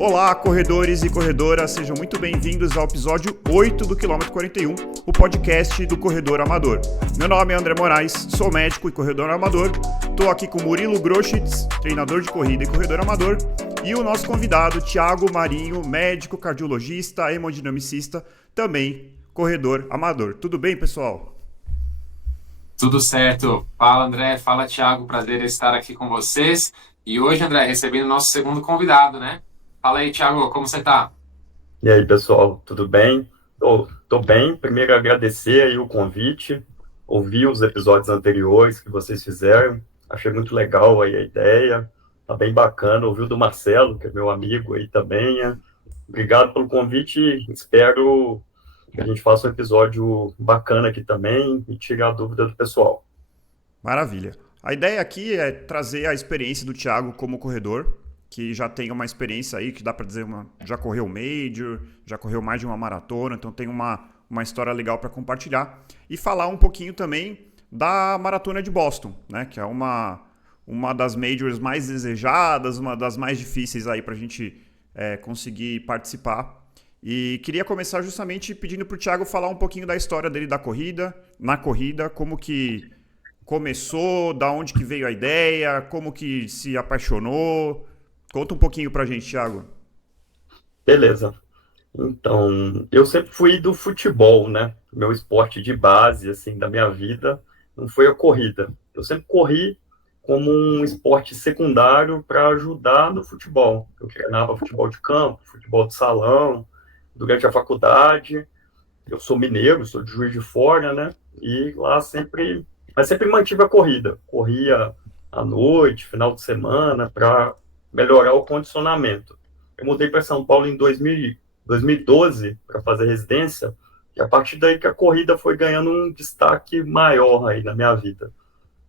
Olá, corredores e corredoras, sejam muito bem-vindos ao episódio 8 do Quilômetro 41, o podcast do Corredor Amador. Meu nome é André Moraes, sou médico e corredor amador, estou aqui com Murilo Groschitz, treinador de corrida e corredor amador, e o nosso convidado, Thiago Marinho, médico, cardiologista, hemodinamicista, também corredor amador. Tudo bem, pessoal? Tudo certo. Fala, André. Fala, Thiago. Prazer estar aqui com vocês. E hoje, André, recebendo o nosso segundo convidado, né? Fala aí, Thiago, como você tá? E aí, pessoal, tudo bem? Tô bem. Primeiro, agradecer aí o convite, ouvir os episódios anteriores que vocês fizeram. Achei muito legal aí a ideia. Tá bem bacana. Ouvi o do Marcelo, que é meu amigo aí também. Obrigado pelo convite. Espero que a gente faça um episódio bacana aqui também e tirar a dúvida do pessoal. Maravilha. A ideia aqui é trazer a experiência do Thiago como corredor, que já tem uma experiência aí, que dá para dizer, já correu Major, já correu mais de uma maratona, então tem uma história legal para compartilhar. E falar um pouquinho também da Maratona de Boston, né, que é uma das Majors mais desejadas, uma das mais difíceis aí para a gente conseguir participar. E queria começar justamente pedindo para o Thiago falar um pouquinho da história dele na corrida, como que começou, da onde que veio a ideia, como que se apaixonou. Conta um pouquinho pra gente, Thiago. Beleza. Então, eu sempre fui do futebol, né? Meu esporte de base, assim, da minha vida, não foi a corrida. Eu sempre corri como um esporte secundário para ajudar no futebol. Eu treinava futebol de campo, futebol de salão, durante a faculdade. Eu sou mineiro, sou de Juiz de Fora, né? E lá mas sempre mantive a corrida. Corria à noite, final de semana, para melhorar o condicionamento. Eu mudei para São Paulo em 2012 para fazer residência, e a partir daí que a corrida foi ganhando um destaque maior aí na minha vida.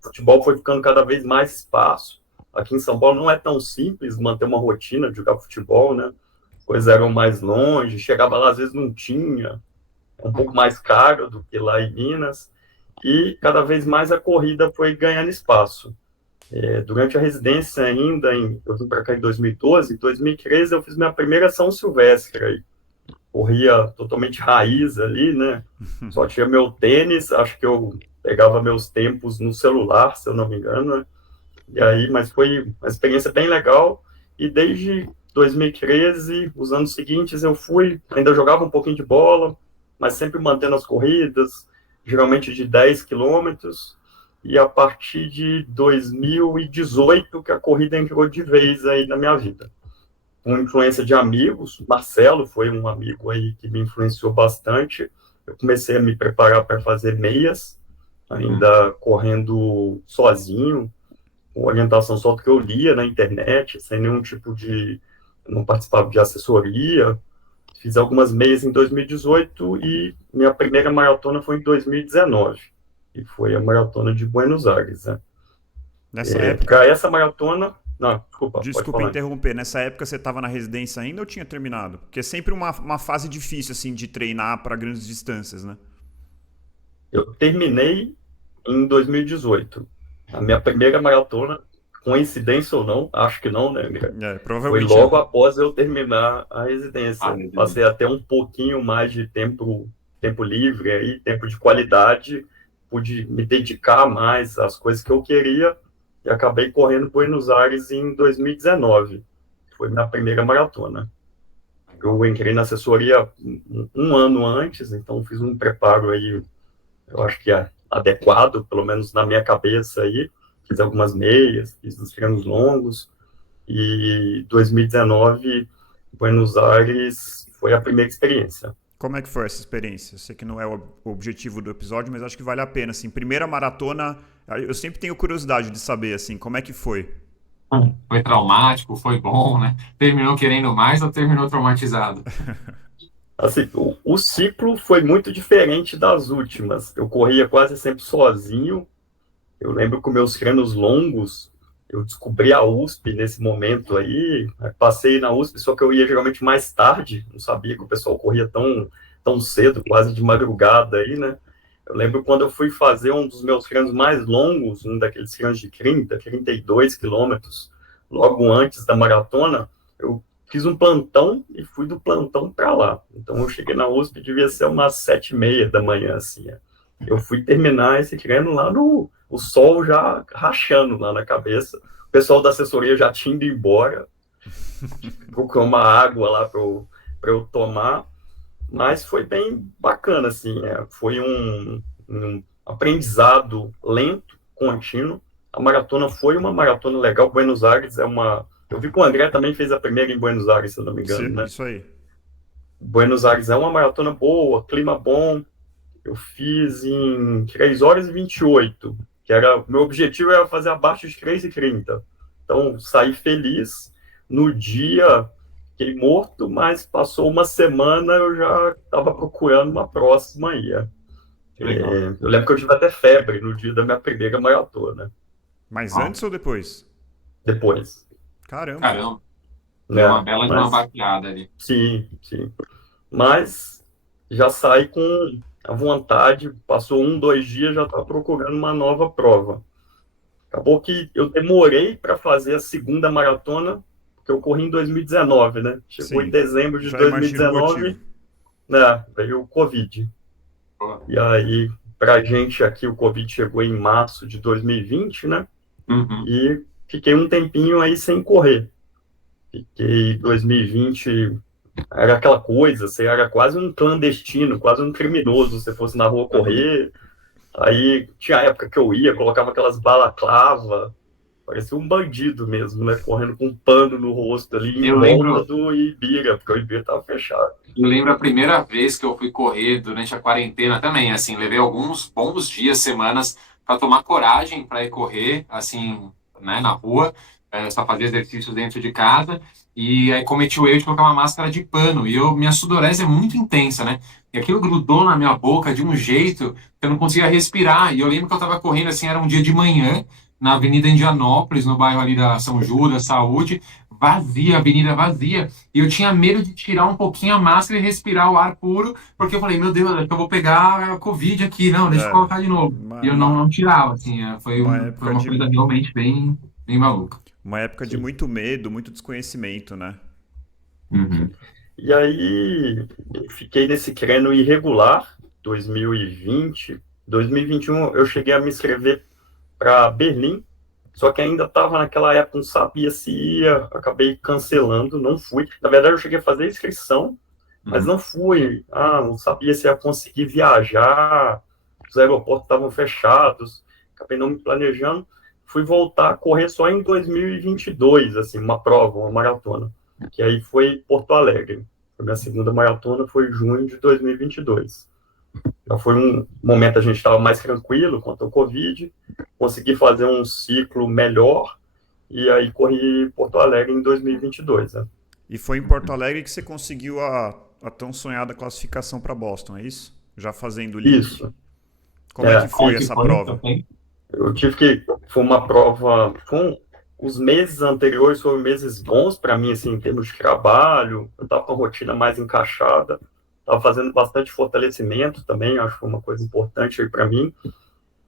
O futebol foi ficando cada vez mais espaço. Aqui em São Paulo não é tão simples manter uma rotina de jogar futebol, né? Coisas eram mais longe, chegava lá às vezes não tinha, é um pouco mais caro do que lá em Minas, e cada vez mais a corrida foi ganhando espaço. Durante a residência ainda, eu vim para cá em 2012, em 2013 eu fiz minha primeira São Silvestre, aí. Corria totalmente raiz ali, né? Só tinha meu tênis, acho que eu pegava meus tempos no celular, se eu não me engano, né? E aí, mas foi uma experiência bem legal, e desde 2013, os anos seguintes, ainda jogava um pouquinho de bola, mas sempre mantendo as corridas, geralmente de 10 quilômetros, e a partir de 2018 que a corrida entrou de vez aí na minha vida. Com influência de amigos, Marcelo foi um amigo aí que me influenciou bastante, eu comecei a me preparar para fazer meias, ainda correndo sozinho, com orientação só do que eu lia na internet, sem nenhum tipo não participava de assessoria. Fiz algumas meias em 2018 e minha primeira maratona foi em 2019, e foi a maratona de Buenos Aires, né? Nessa época... Para essa maratona... Não, desculpa, pode falar. Interromper. Nessa época você estava na residência ainda ou tinha terminado? Porque é sempre uma fase difícil, assim, de treinar para grandes distâncias, né? Eu terminei em 2018. A minha primeira maratona, coincidência ou não, acho que não, né, André? Provavelmente foi logo após eu terminar a residência. Passei até um pouquinho mais de tempo livre aí, tempo de qualidade, pude me dedicar mais às coisas que eu queria e acabei correndo Buenos Aires em 2019. Foi minha primeira maratona. Eu entrei na assessoria um ano antes, então fiz um preparo aí, eu acho que é adequado, pelo menos na minha cabeça aí. Fiz algumas meias, fiz os treinos longos, e 2019, Buenos Aires foi a primeira experiência. Como é que foi essa experiência? Eu sei que não é o objetivo do episódio, mas acho que vale a pena, assim. Primeira maratona, eu sempre tenho curiosidade de saber, assim, como é que foi? Foi traumático, foi bom, né? Terminou querendo mais ou terminou traumatizado? Assim, o ciclo foi muito diferente das últimas. Eu corria quase sempre sozinho. Eu lembro que meus treinos longos, eu descobri a USP nesse momento aí, passei na USP, só que eu ia geralmente mais tarde, não sabia que o pessoal corria tão cedo, quase de madrugada aí, né? Eu lembro quando eu fui fazer um dos meus treinos mais longos, um daqueles treinos de 32 quilômetros, logo antes da maratona, eu fiz um plantão e fui do plantão para lá. Então eu cheguei na USP, devia ser umas 7h30 da manhã, assim. Eu fui terminar esse treino lá o sol já rachando lá na cabeça. O pessoal da assessoria já tinha ido embora, procurou uma água lá para eu tomar. Mas foi bem bacana, assim. Foi um aprendizado lento, contínuo. A maratona foi uma maratona legal. Buenos Aires é uma... Eu vi que o André também fez a primeira em Buenos Aires, se eu não me engano, né? Isso aí. Buenos Aires é uma maratona boa, clima bom. Eu fiz em 3 horas e 28, que era... Meu objetivo era fazer abaixo de 3h30. Então, saí feliz. No dia, fiquei morto, mas passou uma semana, eu já estava procurando uma próxima aí. Eu lembro que eu tive até febre no dia da minha primeira maratona. Mas antes ou depois? Depois. Caramba. Deu uma bela de uma baqueada ali. Sim. Mas já saí com a vontade, passou 2 dias, já estava procurando uma nova prova. Acabou que eu demorei para fazer a segunda maratona, porque eu corri em 2019, né? Chegou em dezembro de 2019, né? Veio o Covid. E aí, pra gente aqui, o Covid chegou em março de 2020, né? E fiquei um tempinho aí sem correr. Fiquei 2020, era aquela coisa, você era quase um clandestino, quase um criminoso, se você fosse na rua correr. Aí tinha época que eu ia, colocava aquelas balaclava, parecia um bandido mesmo, né? Correndo com um pano no rosto ali, em volta do Ibira, porque o Ibira tava fechado. Eu lembro a primeira vez que eu fui correr durante a quarentena também, assim, levei alguns bons dias, semanas, para tomar coragem para ir correr, assim, né, na rua, só fazer exercícios dentro de casa, e aí cometi o erro de colocar uma máscara de pano, e minha sudorese é muito intensa, né? E aquilo grudou na minha boca de um jeito que eu não conseguia respirar. E eu lembro que eu estava correndo, assim, era um dia de manhã, na Avenida Indianópolis, no bairro ali da São Judas, Saúde, vazia, avenida vazia. E eu tinha medo de tirar um pouquinho a máscara e respirar o ar puro, porque eu falei, meu Deus, acho que eu vou pegar a Covid aqui. Não, deixa eu colocar de novo. E eu não tirava, assim, foi uma coisa realmente bem maluca. Uma época de muito medo, muito desconhecimento, né? E aí, fiquei nesse treino irregular, 2020. 2021, eu cheguei a me inscrever para Berlim, só que ainda estava naquela época, não sabia se ia, acabei cancelando, não fui. Na verdade, eu cheguei a fazer inscrição, mas não fui. Não sabia se ia conseguir viajar, os aeroportos estavam fechados, acabei não me planejando. Fui voltar a correr só em 2022, assim, uma prova, uma maratona, que aí foi Porto Alegre. A minha segunda maratona foi em junho de 2022. Já foi um momento a gente estava mais tranquilo quanto ao Covid, consegui fazer um ciclo melhor e aí corri Porto Alegre em 2022. Né? E foi em Porto Alegre que você conseguiu a tão sonhada classificação para Boston, é isso? Já fazendo o link. Isso. Como é que foi essa prova? Eu tive que... Foi uma prova... Os meses anteriores foram meses bons para mim, assim, em termos de trabalho. Eu estava com a rotina mais encaixada. Estava fazendo bastante fortalecimento também, acho que foi uma coisa importante aí para mim.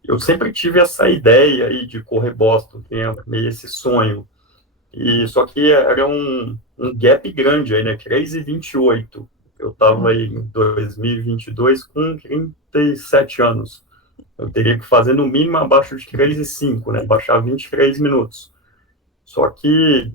Eu sempre tive essa ideia aí de correr Boston, tinha meio esse sonho. E só que era um gap grande aí, né? 3h28. Eu estava aí em 2022 com 37 anos. Eu teria que fazer no mínimo abaixo de 3h05, né? Baixar 23 minutos. Só que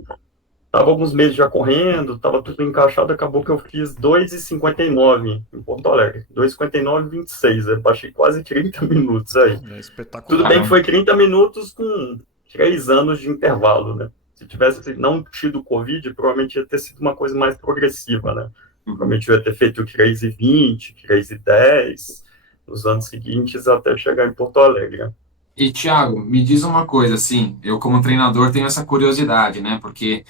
estava alguns meses já correndo, estava tudo encaixado, acabou que eu fiz 2h59 em Porto Alegre. 2h59,26, eu baixei quase 30 minutos aí. É espetacular. Tudo bem que foi 30 minutos com 3 anos de intervalo, né? Se tivesse não tido Covid, provavelmente ia ter sido uma coisa mais progressiva, né? Provavelmente eu ia ter feito 3h20, 3h10, nos anos seguintes até chegar em Porto Alegre, né? E, Thiago, me diz uma coisa, assim, eu como treinador tenho essa curiosidade, né? Porque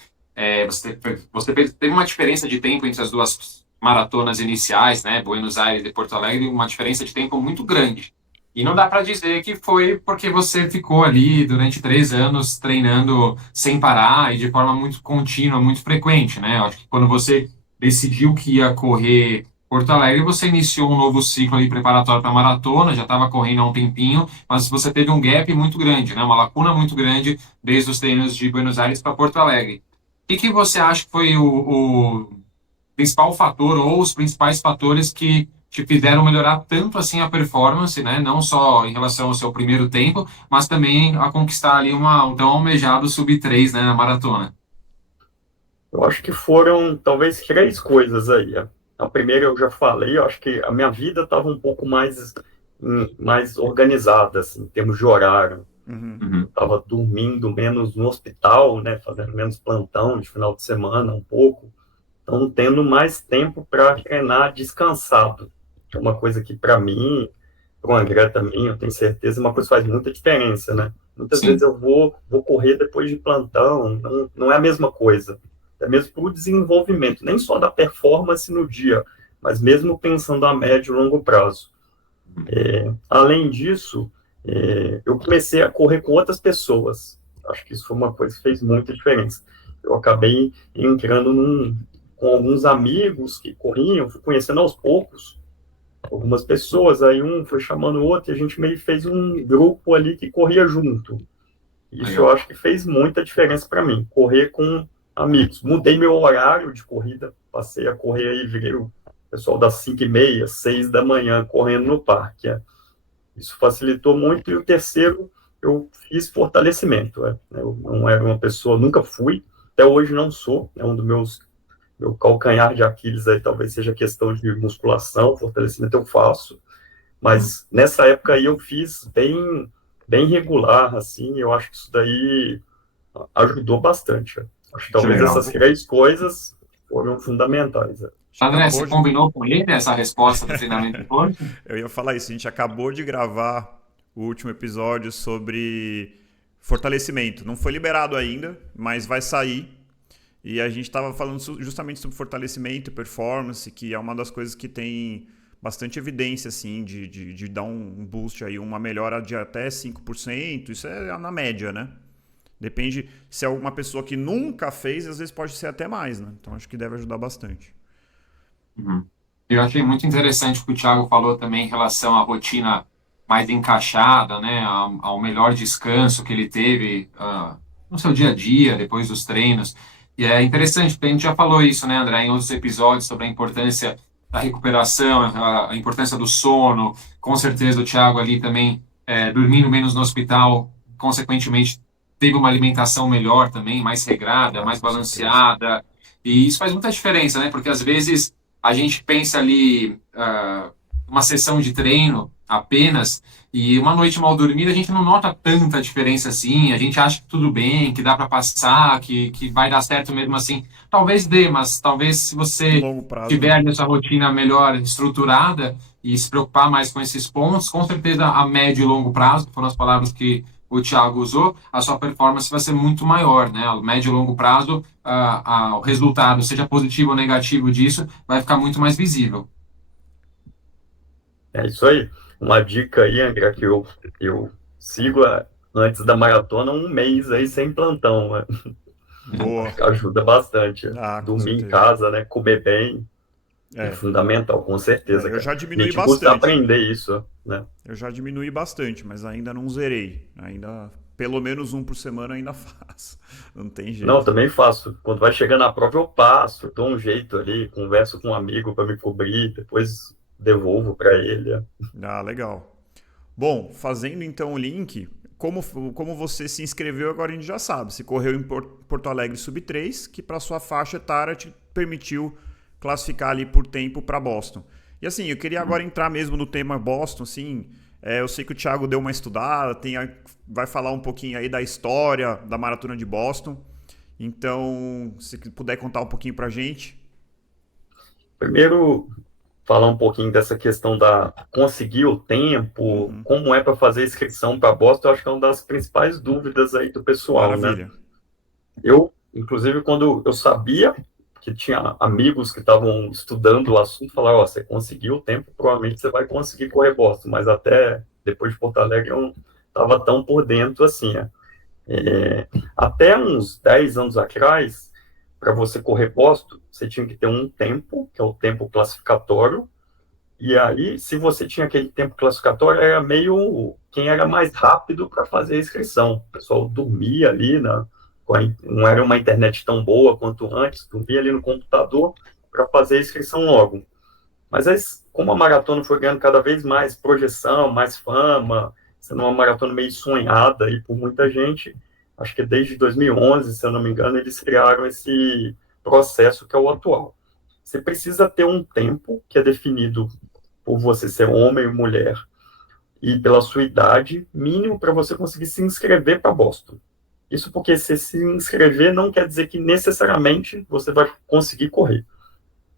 você teve uma diferença de tempo entre as duas maratonas iniciais, né? Buenos Aires e Porto Alegre, uma diferença de tempo muito grande. E não dá para dizer que foi porque você ficou ali durante 3 anos treinando sem parar e de forma muito contínua, muito frequente, né? Eu acho que quando você decidiu que ia correr Porto Alegre, você iniciou um novo ciclo ali preparatório para a maratona, já estava correndo há um tempinho, mas você teve um gap muito grande, né? Uma lacuna muito grande desde os treinos de Buenos Aires para Porto Alegre. que você acha que foi o principal fator ou os principais fatores que te fizeram melhorar tanto assim a performance, né? Não só em relação ao seu primeiro tempo, mas também a conquistar ali um tão almejado sub 3, né, na maratona. Eu acho que foram talvez três coisas aí. A primeira eu já falei, eu acho que a minha vida estava um pouco mais organizada, assim, em termos de horário. Uhum. Eu estava dormindo menos no hospital, né, fazendo menos plantão de final de semana, um pouco. Então, tendo mais tempo para treinar descansado. Que é uma coisa que, para mim, para o André também, eu tenho certeza, uma coisa que faz muita diferença, né? Muitas vezes Sim, eu vou correr depois de plantão, não é a mesma coisa. É mesmo para o desenvolvimento, nem só da performance no dia, mas mesmo pensando a médio e longo prazo. Além disso, eu comecei a correr com outras pessoas. Acho que isso foi uma coisa que fez muita diferença. Eu acabei entrando com alguns amigos que corriam, fui conhecendo aos poucos algumas pessoas, aí um foi chamando o outro, e a gente meio fez um grupo ali que corria junto. Isso eu legal. acho que fez muita diferença para mim, correr com amigos. Mudei meu horário de corrida, passei a correr aí, virei o pessoal das 5h30, 6 da manhã, correndo no parque. Isso facilitou muito. E o terceiro, eu fiz fortalecimento. Eu não era uma pessoa, nunca fui, até hoje não sou, é um dos meu calcanhar de Aquiles aí, talvez seja questão de musculação, fortalecimento eu faço, Uhum. mas nessa época aí eu fiz bem regular, assim, eu acho que isso daí ajudou bastante. Acho que Que talvez legal. essas três coisas foram fundamentais. A gente André, você acabou de. combinou com ele essa resposta do treinamento de força? Eu ia falar isso, a gente acabou de gravar o último episódio sobre fortalecimento. Não foi liberado ainda, mas vai sair. E a gente estava falando justamente sobre fortalecimento e performance, que é uma das coisas que tem bastante evidência, assim, de dar um boost aí, uma melhora de até 5%. Isso é na média, né? Depende se é alguma pessoa que nunca fez, às vezes pode ser até mais, né? Então acho que deve ajudar bastante. Uhum. Eu achei muito interessante o que o Thiago falou também em relação à rotina mais encaixada, né, ao melhor descanso que ele teve no seu dia a dia, depois dos treinos. E é interessante, porque a gente já falou isso, né, André, em outros episódios sobre a importância da recuperação, a importância do sono. Com certeza o Thiago ali também dormindo menos no hospital, consequentemente teve uma alimentação melhor também, mais regrada, Ah, mais com certeza. balanceada. E isso faz muita diferença, né, porque às vezes a gente pensa ali uma sessão de treino apenas e uma noite mal dormida a gente não nota tanta diferença assim, a gente acha que tudo bem, que dá para passar, que vai dar certo mesmo assim. Talvez dê, mas talvez se No você longo prazo, tiver não. ali a sua rotina melhor estruturada e se preocupar mais com esses pontos, com certeza a médio e longo prazo, que foram as palavras que o Thiago usou, a sua performance vai ser muito maior, né? A médio e longo prazo, o resultado, seja positivo ou negativo disso, vai ficar muito mais visível. É isso aí. Uma dica aí, André, que eu sigo antes da maratona um mês aí sem plantão, né? Acho Boa. que ajuda bastante. Ah, com Dormir em certeza. casa, né? Comer bem é É, fundamental, com certeza, eu cara. já diminui Gente, custa bastante. aprender isso, né? Eu já diminui bastante, mas ainda não zerei. Ainda, pelo menos um por semana ainda faço. Não tem Não, jeito. também faço. Quando vai chegando na prova, eu passo, dou um jeito ali, converso com um amigo para me cobrir, depois devolvo para ele. Ah, legal. Bom, fazendo então o link, como você se inscreveu, agora a gente já sabe. Se correu em Porto Alegre Sub 3, que para sua faixa etária te permitiu classificar ali por tempo para Boston. E assim, eu queria agora entrar mesmo no tema Boston, assim. Eu sei que o Thiago deu uma estudada, vai falar um pouquinho aí da história da Maratona de Boston. Então, se puder contar um pouquinho pra gente. Primeiro, falar um pouquinho dessa questão da conseguir o tempo, Uhum, como é para fazer a inscrição para Boston, eu acho que é uma das principais dúvidas aí do pessoal, né? maravilha. Eu, inclusive, quando eu sabia que tinha amigos que estavam estudando o assunto, falaram, ó, você conseguiu o tempo, provavelmente você vai conseguir correr Boston, mas até depois de Porto Alegre eu não estava tão por dentro assim, né? Até uns 10 anos atrás, para você correr Boston, você tinha que ter um tempo, que é o tempo classificatório, e aí, se você tinha aquele tempo classificatório, era meio quem era mais rápido para fazer a inscrição. O pessoal dormia ali, né? não era uma internet tão boa quanto antes, tu via ali no computador para fazer a inscrição logo. Mas aí, como a maratona foi ganhando cada vez mais projeção, mais fama, sendo uma maratona meio sonhada aí por muita gente, acho que desde 2011, se eu não me engano, eles criaram esse processo que é o atual. Você precisa ter um tempo que é definido por você ser homem ou mulher e pela sua idade, mínimo para você conseguir se inscrever para Boston. Isso porque se inscrever não quer dizer que necessariamente você vai conseguir correr.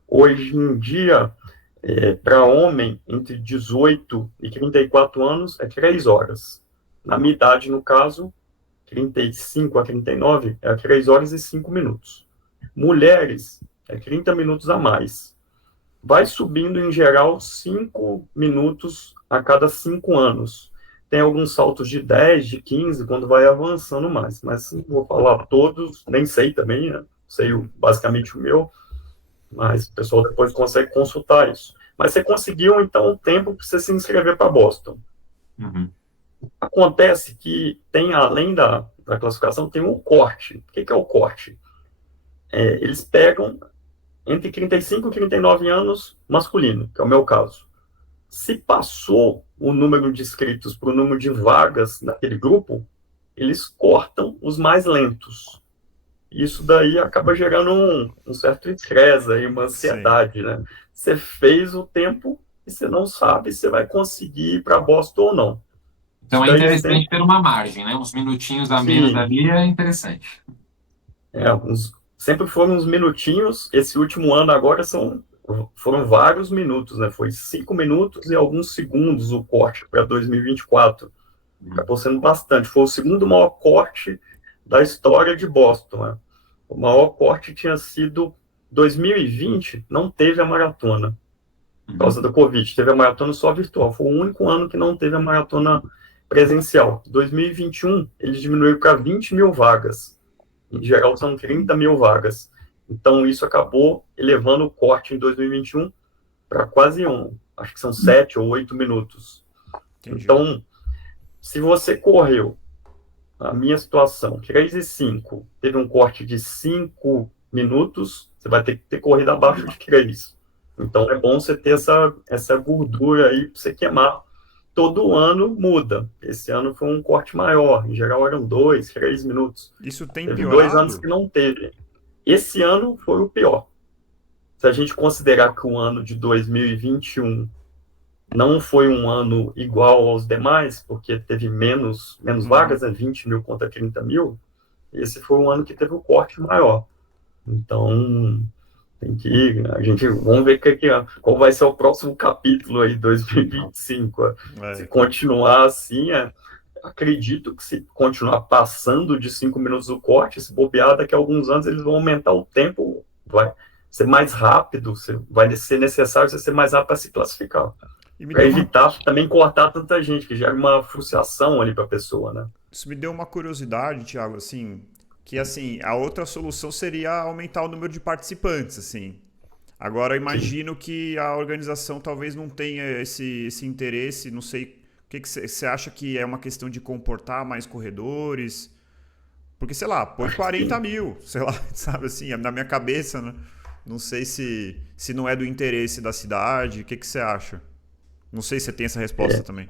Hoje em dia, para homem entre 18 e 34 anos, é 3 horas. Na minha idade, no caso, 35 a 39, é 3 horas e 5 minutos. Mulheres, é 30 minutos a mais. Vai subindo, em geral, 5 minutos a cada 5 anos. Tem alguns saltos de 10, de 15, quando vai avançando mais. Mas não vou falar todos, nem sei também, né? Sei basicamente o meu, mas o pessoal depois consegue consultar isso. Mas você conseguiu, então, um tempo para você se inscrever para Boston. Uhum. Acontece que tem, além da classificação, tem um corte. O que é o corte? Eles pegam entre 35 e 39 anos masculino, que é o meu caso. Se passou o número de inscritos para o número de vagas naquele grupo, eles cortam os mais lentos. Isso daí acaba gerando um certo estresse aí, uma ansiedade, né? Você fez o tempo e você não sabe se vai conseguir ir para Boston ou não. Então Isso é daí interessante sempre... ter uma margem, né? Uns minutinhos a menos Sim, ali é interessante. sempre foram uns minutinhos. Esse último ano agora foram vários minutos, né? Foi 5 minutos e alguns segundos o corte para 2024. Acabou sendo bastante. Foi o segundo maior corte da história de Boston, né? O maior corte tinha sido 2020, não teve a maratona por causa da Covid. Teve a maratona só virtual. Foi o único ano que não teve a maratona presencial. 2021, eles diminuíram para 20 mil vagas. Em geral, são 30 mil vagas. Então, isso acabou elevando o corte em 2021 para quase acho que são 7 ou 8 minutos. Entendi. Então, se você correu, a minha situação, 3 e 5, teve um corte de 5 minutos, você vai ter que ter corrido abaixo de 3. Então, é bom você ter essa gordura aí para você queimar. Todo ano muda. Esse ano foi um corte maior. Em geral, eram 2, 3 minutos. Isso tem Teve piorado? 2 anos que não teve. Esse ano foi o pior. Se a gente considerar que o ano de 2021 não foi um ano igual aos demais, porque teve menos vagas, né, 20 mil contra 30 mil, esse foi um ano que teve o corte maior. Então, vamos ver qual vai ser o próximo capítulo aí, 2025. Se continuar assim, acredito que se continuar passando de 5 minutos o corte, se bobear, daqui a alguns anos eles vão aumentar o tempo, vai ser mais rápido, vai ser necessário você ser mais rápido para se classificar. Para evitar também cortar tanta gente, que gera uma frustração ali para a pessoa, né? Isso me deu uma curiosidade, Thiago, assim, que assim, a outra solução seria aumentar o número de participantes, assim. Agora, eu imagino que a organização talvez não tenha esse interesse, não sei, o que você acha que é uma questão de comportar mais corredores? Porque, sei lá, põe 40 mil, sei lá, sabe assim, na minha cabeça, né? Não sei se não é do interesse da cidade, o que você acha? Não sei se você tem essa resposta também.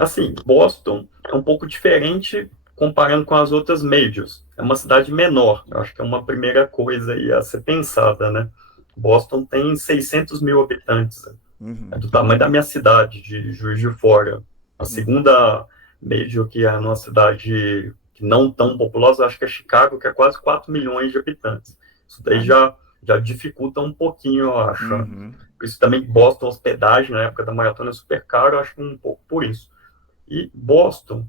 Assim, Boston é um pouco diferente comparando com as outras majors. É uma cidade menor, eu acho que é uma primeira coisa aí a ser pensada, né? Boston tem 600 mil habitantes, é do tamanho da minha cidade, de Juiz de Fora. A segunda major, que é uma cidade que não tão populosa, acho que é Chicago, que é quase 4 milhões de habitantes. Isso daí já dificulta um pouquinho, eu acho. Por isso também Boston, hospedagem na época da maratona é super caro, eu acho que um pouco por isso. E Boston,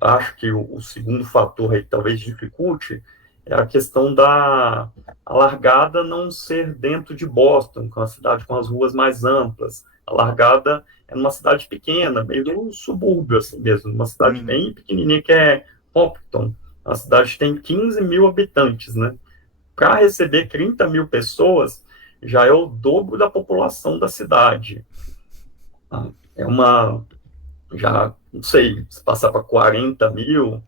acho que o segundo fator aí que talvez dificulte é a questão da largada não ser dentro de Boston, que é uma cidade com as ruas mais amplas. A largada é numa cidade pequena, meio no subúrbio assim mesmo, uma cidade bem pequenininha que é Hopkton. A cidade tem 15 mil habitantes, né? Para receber 30 mil pessoas, já é o dobro da população da cidade. Já, não sei, se passar para 40 mil,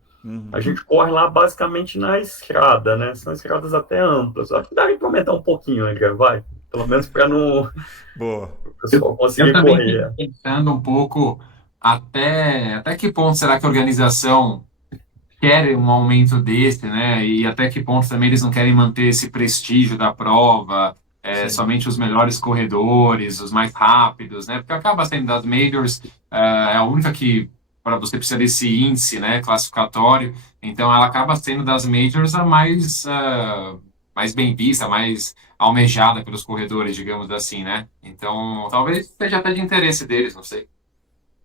A gente corre lá basicamente na estrada, né? São estradas até amplas. Acho que dá para aumentar um pouquinho, André, vai. Pelo menos para não Boa. o Eu, pessoal eu conseguir também correr. fico pensando um pouco até que ponto será que a organização quer um aumento desse, né? E até que ponto também eles não querem manter esse prestígio da prova, Sim. somente os melhores corredores, os mais rápidos, né? Porque acaba sendo das majors, é a única que para você precisa desse índice, né, classificatório. Então ela acaba sendo das majors a mais mais bem vista, mais almejada pelos corredores, digamos assim, né? Então talvez seja até de interesse deles, não sei.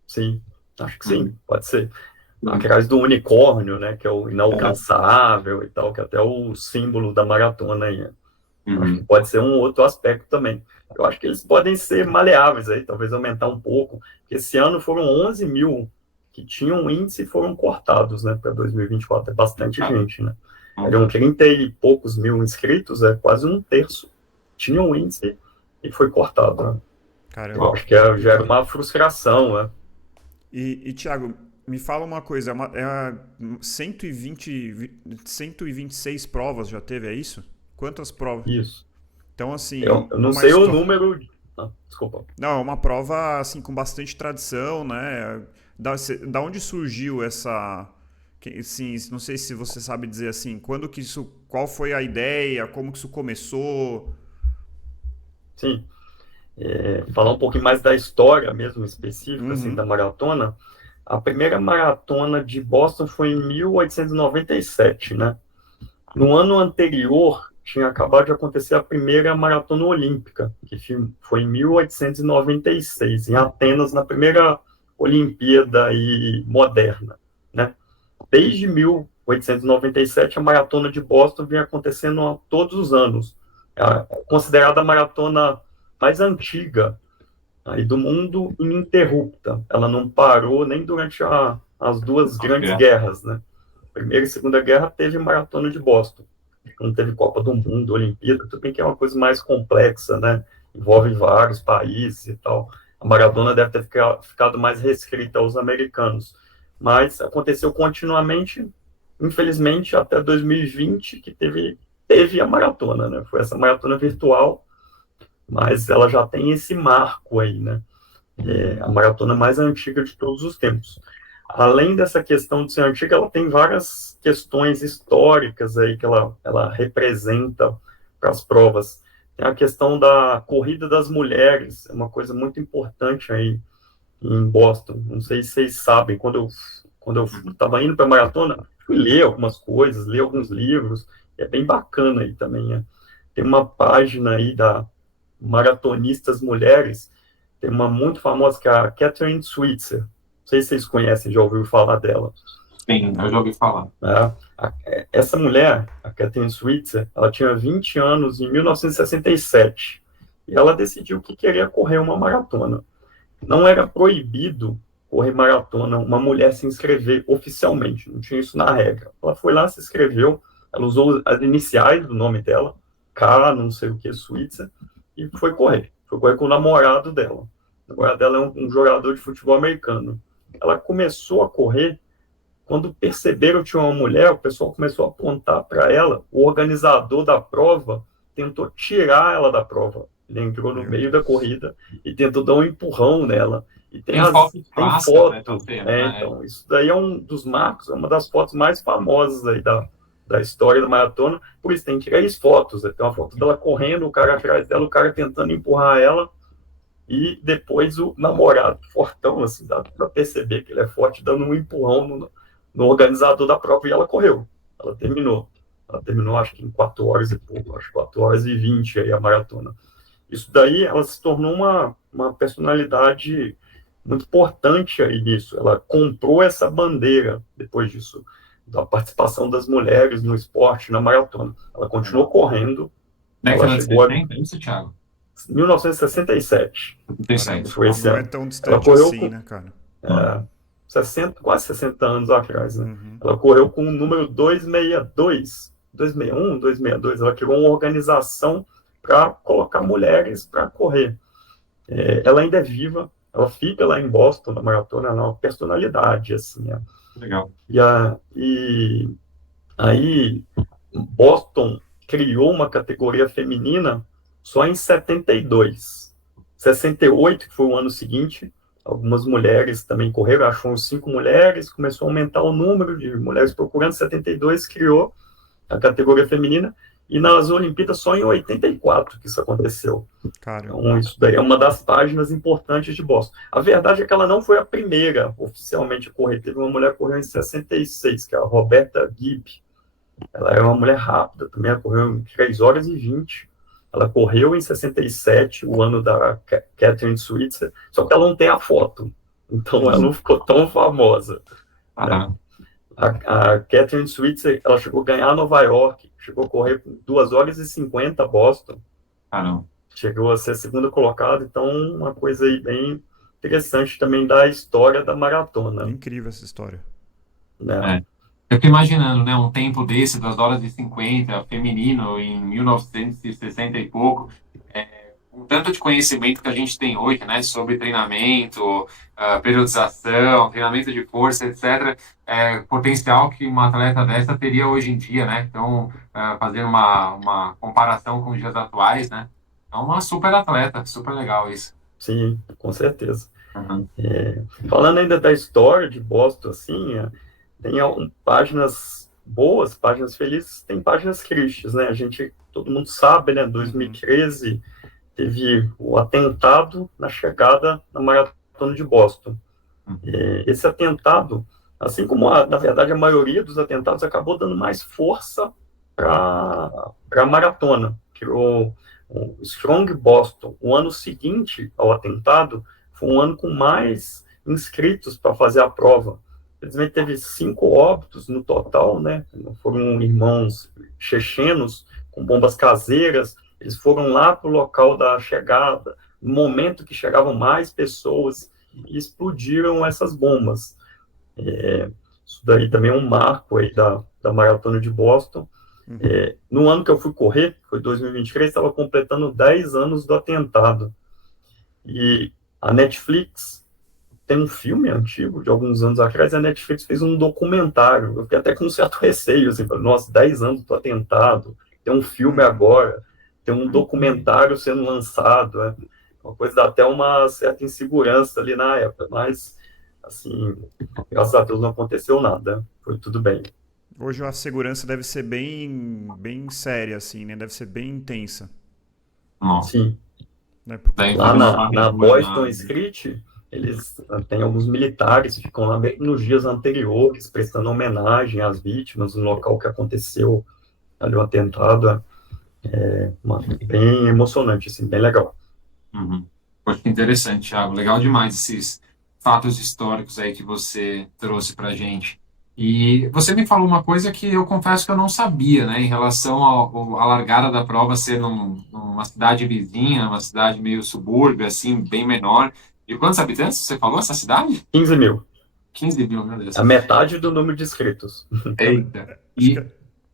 Sim, acho que Uhum. sim, pode ser. Atrás do unicórnio, né? Que é o É. inalcançável e tal, que é até o símbolo da maratona aí. Acho que Uhum. pode ser um outro aspecto também. Eu acho que eles podem ser maleáveis aí, talvez aumentar um pouco. Porque esse ano foram 11 mil que tinham índice e foram cortados, né, para 2024. É bastante Ah, gente, né? uhum. Eram 30 e poucos mil inscritos, é quase um terço. Tinham índice e foi cortado, né? Eu Caramba. acho que gera uma frustração, né? Thiago, me fala uma coisa, é a 126 provas já teve, é isso? Quantas provas? Isso. Então, Eu assim, não uma sei o história. número. Ah, desculpa. Não, é uma prova assim com bastante tradição, né? Da onde surgiu essa. Assim, não sei se você sabe dizer assim, quando que isso. Qual foi a ideia, como que isso começou? Sim. Falar um pouquinho mais da história mesmo específica, assim, da Uhum. maratona. A primeira maratona de Boston foi em 1897, né? No ano anterior, tinha acabado de acontecer a primeira maratona olímpica, que foi em 1896, em Atenas, na primeira Olimpíada aí moderna, né? Desde 1897, a maratona de Boston vem acontecendo todos os anos. É considerada a maratona mais antiga aí do mundo ininterrupta. Ela não parou nem durante as duas grandes Ok. guerras, né? Primeira e Segunda Guerra teve maratona de Boston. Não teve Copa do Mundo, Olimpíada, tudo bem que é uma coisa mais complexa, né? Envolve vários países e tal. A maratona deve ter ficado mais restrita aos americanos. Mas aconteceu continuamente, infelizmente, até 2020, que teve a maratona, né? Foi essa maratona virtual, mas ela já tem esse marco aí, né? A maratona mais antiga de todos os tempos. Além dessa questão de ser antiga, ela tem várias questões históricas aí que ela representa para as provas. Tem a questão da corrida das mulheres, é uma coisa muito importante aí em Boston. Não sei se vocês sabem, quando eu Uhum. estava indo para a maratona, fui ler algumas coisas, ler alguns livros, é bem bacana aí também. Né? Tem uma página aí da Maratonistas Mulheres, tem uma muito famosa que é a Catherine Switzer. Não sei se vocês conhecem, já ouviram falar dela. Sim, eu já ouvi falar. Né? Essa mulher, a Catherine Switzer, ela tinha 20 anos em 1967 e ela decidiu que queria correr uma maratona. Não era proibido correr maratona uma mulher se inscrever oficialmente, não tinha isso na regra. Ela foi lá, se inscreveu, ela usou as iniciais do nome dela, K, não sei o que, Switzer, e foi correr. Foi correr com o namorado dela. O namorado dela é um jogador de futebol americano. Ela começou a correr, quando perceberam que tinha uma mulher, o pessoal começou a apontar para ela. O organizador da prova tentou tirar ela da prova. Ele entrou no Meu meio da Deus. corrida e tentou dar um empurrão nela. E Tem fotos tem clássicas, né, foto. tá tendo, né? Então, isso daí é um dos marcos, é uma das fotos mais famosas aí da história da maratona. Por isso, tem 3 fotos. Né? Tem uma foto dela correndo, o cara atrás dela, o cara tentando empurrar ela. E depois o namorado fortão, assim, dá para perceber que ele é forte, dando um empurrão no organizador da prova, e ela correu. Ela terminou. Ela terminou, acho que em 4 horas e pouco, acho que 4 horas e 20 aí a maratona. Isso daí, ela se tornou uma personalidade muito importante aí nisso. Ela comprou essa bandeira depois disso, da participação das mulheres no esporte, na maratona. Ela continuou Legal. correndo, ela Década de chegou a 60, é isso, Thiago? 1967. Interessante. Foi esse Não é ano. tão Ela distante correu assim, com né, cara? quase 60 anos atrás, né? Uhum. Ela correu com o número 262, 261, 262. Ela criou uma organização para colocar mulheres para correr. Ela ainda é viva, ela fica lá em Boston, na maratona, ela é uma personalidade, assim. Legal. E aí, Boston criou uma categoria feminina só em 72. 68, que foi o ano seguinte, algumas mulheres também correram, achou 5 mulheres, começou a aumentar o número de mulheres procurando. 72 criou a categoria feminina, e nas Olimpíadas só em 84 que isso aconteceu. Caramba. Então, isso daí é uma das páginas importantes de Boston. A verdade é que ela não foi a primeira oficialmente a correr. Teve uma mulher que correu em 66, que é a Roberta Gibb. Ela é uma mulher rápida também, ela correu em 3 horas e 20. Ela correu em 67, o ano da Catherine Switzer, só que ela não tem a foto. Então ela não ficou tão famosa. Né? A Catherine Switzer, ela chegou a ganhar Nova York, chegou a correr 2 horas e 50 Boston. Não. Chegou a ser a segunda colocada, então uma coisa aí bem interessante também da história da maratona. Incrível essa história. Né? Eu fico imaginando, né, um tempo desse, 2 horas e 50, feminino, em 1960 e pouco, um tanto de conhecimento que a gente tem hoje, né, sobre treinamento, periodização, treinamento de força, etc., potencial que uma atleta dessa teria hoje em dia, né? Então, fazendo uma comparação com os dias atuais, né? É uma super atleta, super legal isso. Sim, com certeza. Uhum. Falando ainda da história de Boston, assim, tem páginas boas, páginas felizes, tem páginas tristes, né? Todo mundo sabe, né? 2013 teve o atentado na chegada na maratona de Boston. Esse atentado, assim como na verdade a maioria dos atentados, acabou dando mais força para a maratona. Criou o Strong Boston. O ano seguinte ao atentado foi um ano com mais inscritos para fazer a prova. Infelizmente teve 5 óbitos no total, né? Foram irmãos chechenos com bombas caseiras. Eles foram lá para o local da chegada, no momento que chegavam mais pessoas, e explodiram essas bombas. Isso daí também é um marco aí da Maratona de Boston. No ano que eu fui correr, foi 2023, estava completando 10 anos do atentado. E a Netflix tem um filme antigo, de alguns anos atrás, a Netflix fez um documentário. Eu fiquei até com um certo receio, assim, nossa, 10 anos do atentado, tem um filme agora, tem um documentário sendo lançado, uma coisa dá até uma certa insegurança ali na época, mas, assim, graças a Deus não aconteceu nada, foi tudo bem. Hoje a segurança deve ser bem séria, assim, né? Deve ser bem intensa. Sim. Né? Lá na Boylston Street, eles têm alguns militares que ficam lá nos dias anteriores, prestando homenagem às vítimas, no local que aconteceu ali o atentado. Bem emocionante, assim, bem legal. Poxa, que interessante, Thiago. Legal demais esses fatos históricos aí que você trouxe para gente. E você me falou uma coisa que eu confesso que eu não sabia, né, em relação à largada da prova ser numa cidade vizinha, uma cidade meio subúrbio, assim, bem menor. E quantos habitantes você falou essa cidade? 15 mil. 15 mil, meu Deus. A metade do número de inscritos. Eita.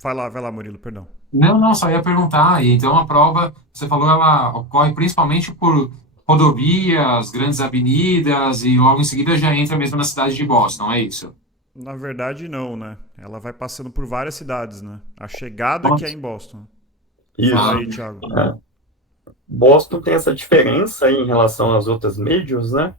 Vai lá, Murilo, perdão. Não, só ia perguntar. E então a prova, você falou, ela ocorre principalmente por rodovias, grandes avenidas e logo em seguida já entra mesmo na cidade de Boston, é isso? Na verdade, não, né? Ela vai passando por várias cidades, né? A chegada que é em Boston. Isso. Fala aí, Thiago. Boston tem essa diferença aí em relação às outras majors, né?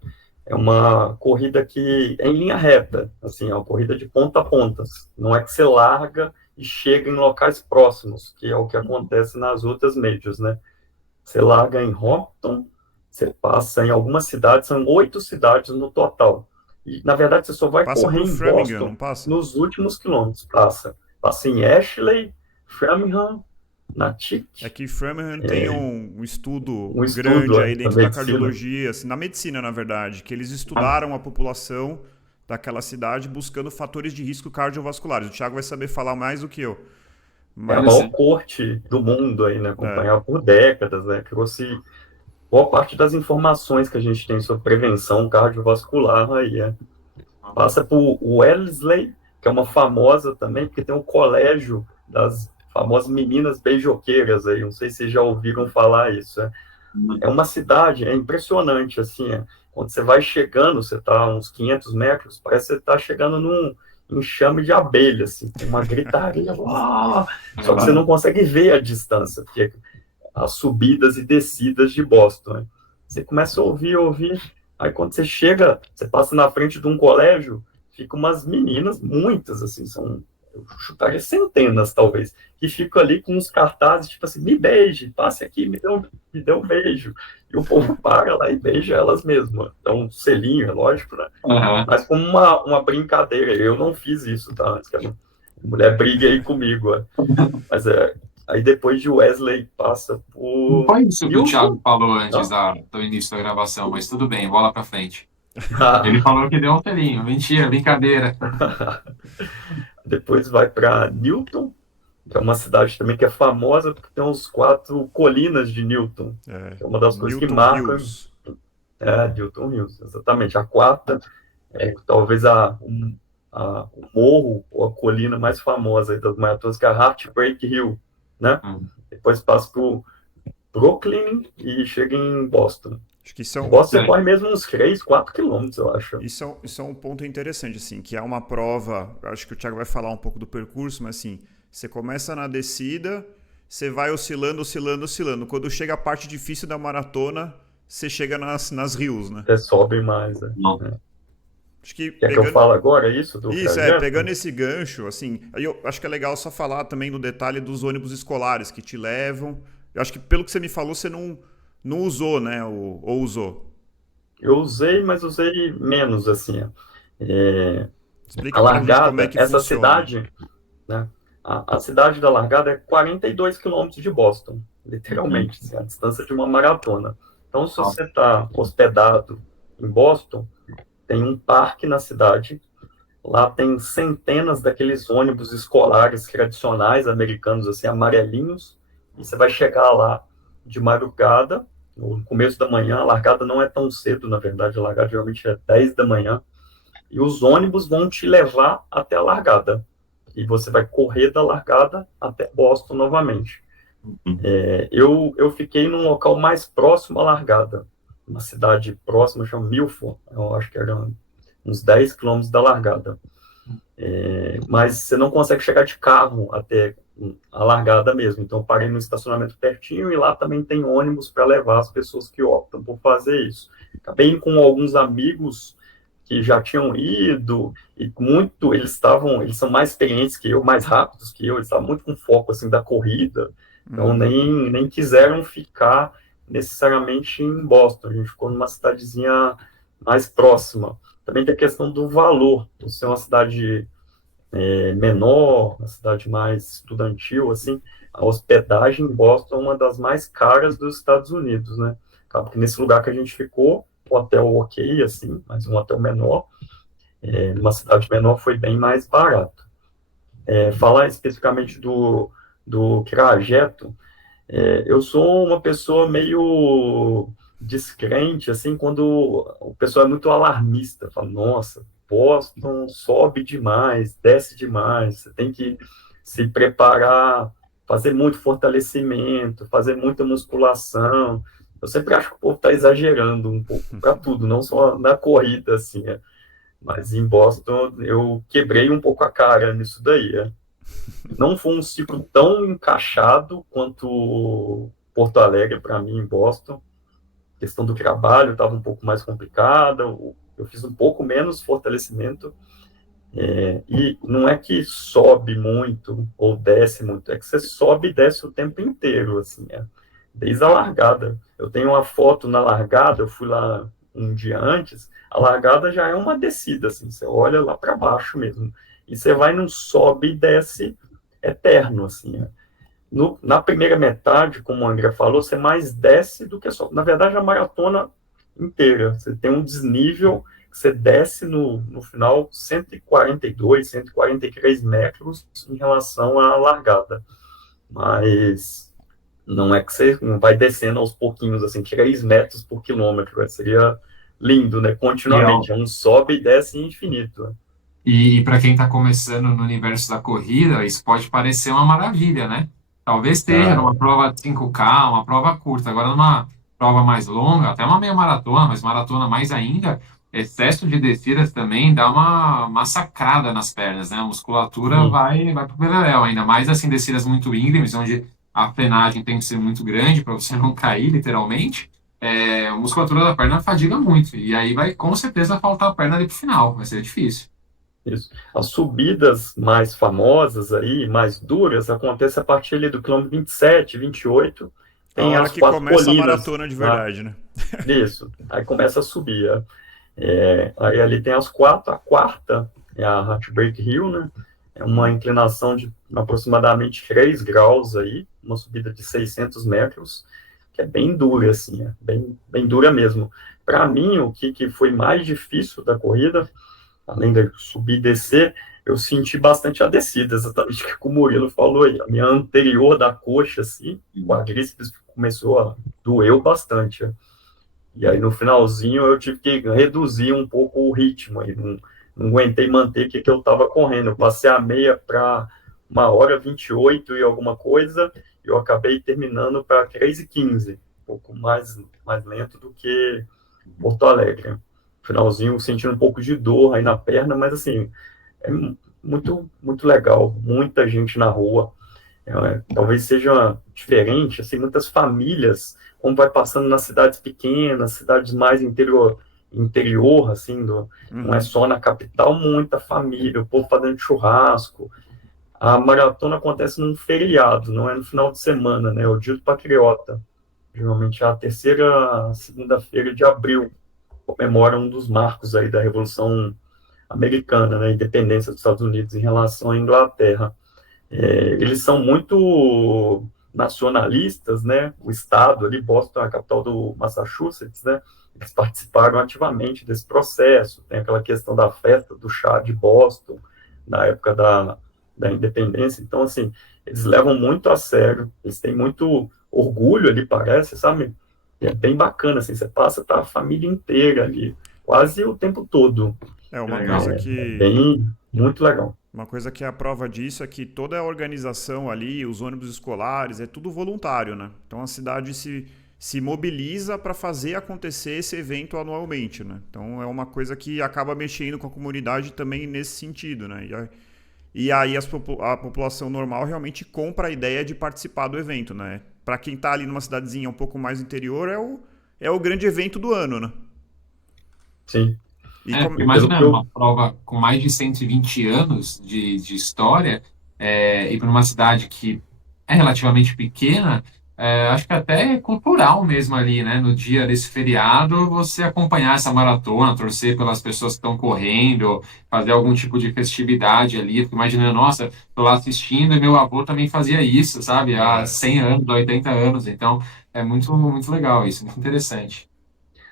É uma corrida que é em linha reta, assim, é uma corrida de ponta a ponta. Não é que você larga e chega em locais próximos, que é o que acontece nas outras majors, né? Você larga em Hompton, você passa em algumas cidades, são 8 cidades no total. E, na verdade, você só vai correr em Boston não passa? nos últimos quilômetros. Passa em Ashley, Framingham, Natick. É que Framingham tem um estudo estudo grande aí dentro da medicina. Cardiologia, assim, na medicina, na verdade, que eles estudaram a população daquela cidade buscando fatores de risco cardiovasculares. O Thiago vai saber falar mais do que eu. É a maior corte do mundo aí, né? Acompanhada por décadas, né? Trouxe boa parte das informações que a gente tem sobre prevenção cardiovascular aí, Passa por Wellesley, que é uma famosa também, porque tem um colégio das famosas meninas beijoqueiras aí, não sei se vocês já ouviram falar isso. É uma cidade, é impressionante, assim, quando você vai chegando, você está a uns 500 metros, parece que você está chegando enxame de abelha, assim, com uma gritaria. Uau! Só que você não consegue ver a distância, porque as subidas e descidas de Boston, né? Você começa a ouvir, aí quando você chega, você passa na frente de um colégio, fica umas meninas, muitas, assim, eu chutaria centenas, talvez, que ficam ali com uns cartazes, tipo assim, me beije, passe aqui, me dê um beijo. E o povo para lá e beija elas mesmas. Dá um selinho, é lógico, né? Aham. Mas como uma brincadeira, eu não fiz isso, tá? A mulher briga aí comigo, mas aí depois de Wesley passa Não por foi isso que o Thiago Newton, falou antes não? do início da gravação, mas tudo bem, bola pra frente. Ele falou que deu um selinho. Mentira, brincadeira. Depois vai para Newton, que é uma cidade também que é famosa porque tem os 4 colinas de Newton, que é uma das coisas que Newton marcam. Hills. Newton Hills, exatamente. A quarta talvez o morro ou a colina mais famosa aí das maratonas, que é a Heartbreak Hill, né? Hum. Depois passa por Brooklyn e chega em Boston. Acho que Em Boston você corre mesmo uns 3, 4 quilômetros, eu acho. isso é um ponto interessante, assim, que é uma prova, acho que o Thiago vai falar um pouco do percurso, mas assim, você começa na descida, você vai oscilando. Quando chega a parte difícil da maratona, você chega nas rios, né? Você sobe mais, né? Não. Acho que Quer que eu fale agora isso do Isso, trajeto? pegando esse gancho, assim, aí eu acho que é legal só falar também no detalhe dos ônibus escolares que te levam. Eu acho que pelo que você me falou, você não usou, né? Ou usou? Eu usei, mas usei menos, assim. A Explica pra gente como é largada, que essa funciona. cidade, né? A cidade da largada é 42 quilômetros de Boston, literalmente, assim, a distância de uma maratona. Então, se você está hospedado em Boston, tem um parque na cidade, lá tem centenas daqueles ônibus escolares tradicionais americanos, assim, amarelinhos, e você vai chegar lá de madrugada, no começo da manhã, a largada não é tão cedo, na verdade, a largada geralmente é 10 da manhã, e os ônibus vão te levar até a largada. E você vai correr da largada até Boston novamente. Eu fiquei num local mais próximo à largada, uma cidade próxima, chama Milford, eu acho que era uns 10 quilômetros da largada. Mas você não consegue chegar de carro até a largada mesmo, então eu parei no estacionamento pertinho e lá também tem ônibus para levar as pessoas que optam por fazer isso. Acabei indo com alguns amigos que já tinham ido e eles são mais experientes que eu, mais rápidos que eu, eles estavam muito com foco assim da corrida, então nem quiseram ficar necessariamente em Boston, a gente ficou numa cidadezinha mais próxima. Também tem a questão do valor, por ser uma cidade menor, uma cidade mais estudantil, assim, a hospedagem em Boston é uma das mais caras dos Estados Unidos, né? Porque nesse lugar que a gente ficou, um hotel ok, assim, mas um hotel menor, numa cidade menor foi bem mais barato. Falar especificamente do trajeto, eu sou uma pessoa meio descrente, assim, quando o pessoal é muito alarmista, fala, nossa, Boston sobe demais, desce demais, você tem que se preparar, fazer muito fortalecimento, fazer muita musculação. Eu sempre acho que o povo está exagerando um pouco para tudo, não só na corrida, assim, mas em Boston eu quebrei um pouco a cara nisso daí. Não foi um ciclo tão encaixado quanto Porto Alegre para mim em Boston. A questão do trabalho estava um pouco mais complicada, eu fiz um pouco menos fortalecimento, e não é que sobe muito ou desce muito, é que você sobe e desce o tempo inteiro, assim, desde a largada. Eu tenho uma foto na largada, eu fui lá um dia antes, a largada já é uma descida, assim, você olha lá para baixo mesmo, e você vai num sobe e desce eterno, assim. Na primeira metade, como o André falou, você mais desce do que sobe. Na verdade, a maratona inteira, você tem um desnível, você desce no final 142, 143 metros em relação à largada. Mas não é que você não vai descendo aos pouquinhos, assim, 3 metros por quilômetro. Seria lindo, né? Continuamente. É um sobe e desce infinito. Né? E para quem está começando no universo da corrida, isso pode parecer uma maravilha, né? Talvez esteja numa prova 5K, uma prova curta. Agora, numa prova mais longa, até uma meia maratona, mas maratona mais ainda, excesso de descidas também dá uma massacrada nas pernas, né? A musculatura Sim, vai pro beleléu, ainda mais assim, descidas muito íngremes, onde a frenagem tem que ser muito grande para você não cair, literalmente. A musculatura da perna fadiga muito, e aí vai com certeza faltar a perna ali pro final, vai ser difícil. isso. As subidas mais famosas aí, mais duras, acontecem a partir ali do quilômetro 27, 28, A tem hora as que quatro começa a colinas maratona de lá. verdade, né? Isso. Aí começa a subir. Aí ali tem as quatro, a quarta é a Heartbreak Hill, né? É uma inclinação de aproximadamente 3 graus aí, uma subida de 600 metros, que é bem dura, assim, bem dura mesmo. Para mim, o que foi mais difícil da corrida, além de subir e descer, eu senti bastante a descida, exatamente o que o Murilo falou aí. A minha anterior da coxa, assim, o quadríceps começou a doeu bastante. E aí no finalzinho eu tive que reduzir um pouco o ritmo, aí não aguentei manter o que eu estava correndo. Eu passei a meia para 1h28 e alguma coisa, e eu acabei terminando para 3h15, um pouco mais lento do que Porto Alegre. Finalzinho sentindo um pouco de dor aí na perna, mas assim, é muito legal, muita gente na rua. Talvez seja diferente, assim, muitas famílias, como vai passando nas cidades pequenas, cidades mais interior, assim, não é Uhum. só na capital, muita família, o povo fazendo churrasco. A maratona acontece num feriado, não é no final de semana, né? É o Dia do Patriota. Geralmente é a terceira segunda-feira de abril, comemora um dos marcos aí da Revolução Americana, né? A independência dos Estados Unidos em relação à Inglaterra. Eles são muito nacionalistas, né? O estado ali, Boston, é a capital do Massachusetts, né? Eles participaram ativamente desse processo. Tem aquela questão da festa do chá de Boston na época da independência. Então, assim, eles levam muito a sério. Eles têm muito orgulho ali, parece, sabe? E é bem bacana, assim. Você passa, tá a família inteira ali, quase o tempo todo. É Que uma legal. coisa É que bem, muito legal. Uma coisa que é a prova disso é que toda a organização ali, os ônibus escolares, é tudo voluntário, né? Então a cidade se mobiliza para fazer acontecer esse evento anualmente, né? Então é uma coisa que acaba mexendo com a comunidade também nesse sentido, né? E aí a população normal realmente compra a ideia de participar do evento, né? Para quem está ali numa cidadezinha um pouco mais interior, é o grande evento do ano, né? Sim. E como, Pelo Imagina que eu uma prova com mais de 120 anos de história, e para uma cidade que é relativamente pequena, acho que até é cultural mesmo ali, né? No dia desse feriado, você acompanhar essa maratona, torcer pelas pessoas que estão correndo, fazer algum tipo de festividade ali. Fico imaginando, nossa, tô lá assistindo e meu avô também fazia isso, sabe? Há é, 100 anos, 80 anos. Então, é muito legal isso, muito interessante.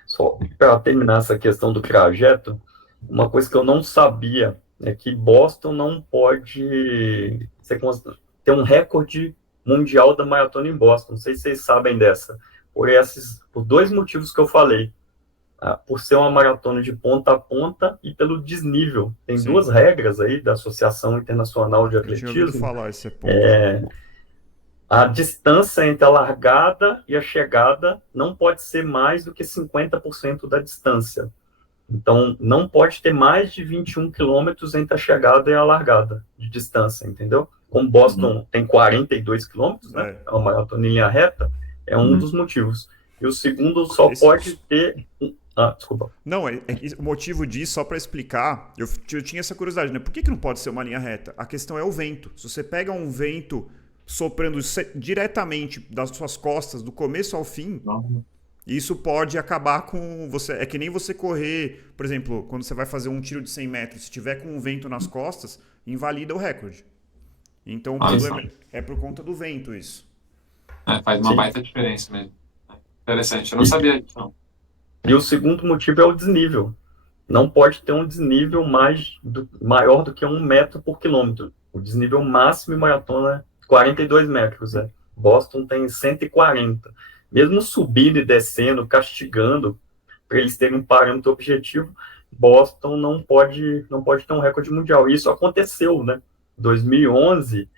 Só para terminar essa questão do trajeto, uma coisa que eu não sabia é que Boston não pode ter um recorde mundial da maratona em Boston. Não sei se vocês sabem dessa. Por dois motivos que eu falei. Por ser uma maratona de ponta a ponta e pelo desnível. Tem sim, duas regras aí da Associação Internacional de eu tinha ouvido Atletismo. falar esse ponto aí. A distância entre a largada e a chegada não pode ser mais do que 50% da distância. Então, não pode ter mais de 21 quilômetros entre a chegada e a largada de distância, entendeu? Como Boston tem 42 quilômetros, né? É, É uma maratona em linha reta, é um dos motivos. E o segundo só esse, pode ter. Desculpa. Não, o motivo disso, só para explicar, eu tinha essa curiosidade, né? Por que não pode ser uma linha reta? A questão é o vento. Se você pega um vento soprando diretamente das suas costas, do começo ao fim, isso pode acabar com você. É que nem você correr, por exemplo, quando você vai fazer um tiro de 100 metros, se tiver com um vento nas costas, invalida o recorde. Então o Olha só. problema é por conta do vento isso. Faz uma Sim. baita diferença mesmo. Interessante, eu não E, sabia disso, não. e o segundo motivo é o desnível. Não pode ter um desnível maior do que 1 metro por quilômetro. O desnível máximo em maratona é 42 metros. Boston tem 140. Mesmo subindo e descendo, castigando, para eles terem um parâmetro objetivo, Boston não pode ter um recorde mundial. E isso aconteceu, né? 2011,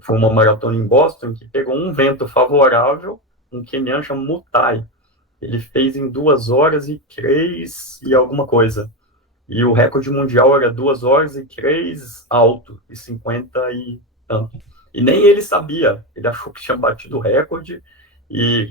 foi uma maratona em Boston que pegou um vento favorável, um queniano chamado Mutai. ele fez em 2 horas e 3 e alguma coisa. E o recorde mundial era 2 horas e 3 alto, e 50 e tanto. E nem ele sabia, ele achou que tinha batido o recorde, e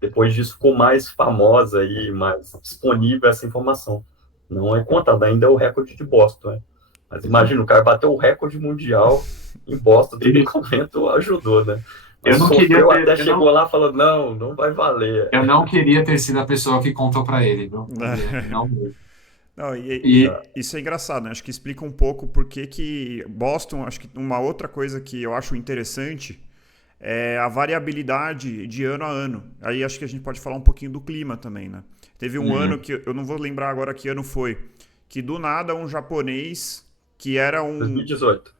depois disso ficou mais famosa e mais disponível essa informação. Não é contada, ainda é o recorde de Boston, né? Mas imagina, o cara bateu o recorde mundial em Boston, todo momento ajudou, né? Mas Eu não queria sofreu ter, até, chegou lá falando, não, não vai valer. eu não queria ter sido a pessoa que contou para ele, viu? Não, Não, e isso é engraçado, né? Acho que explica um pouco por que que Boston, acho que uma outra coisa que eu acho interessante é a variabilidade de ano a ano. Aí acho que a gente pode falar um pouquinho do clima também, né? Teve um ano que eu não vou lembrar agora que ano foi, que do nada um japonês que era 2018.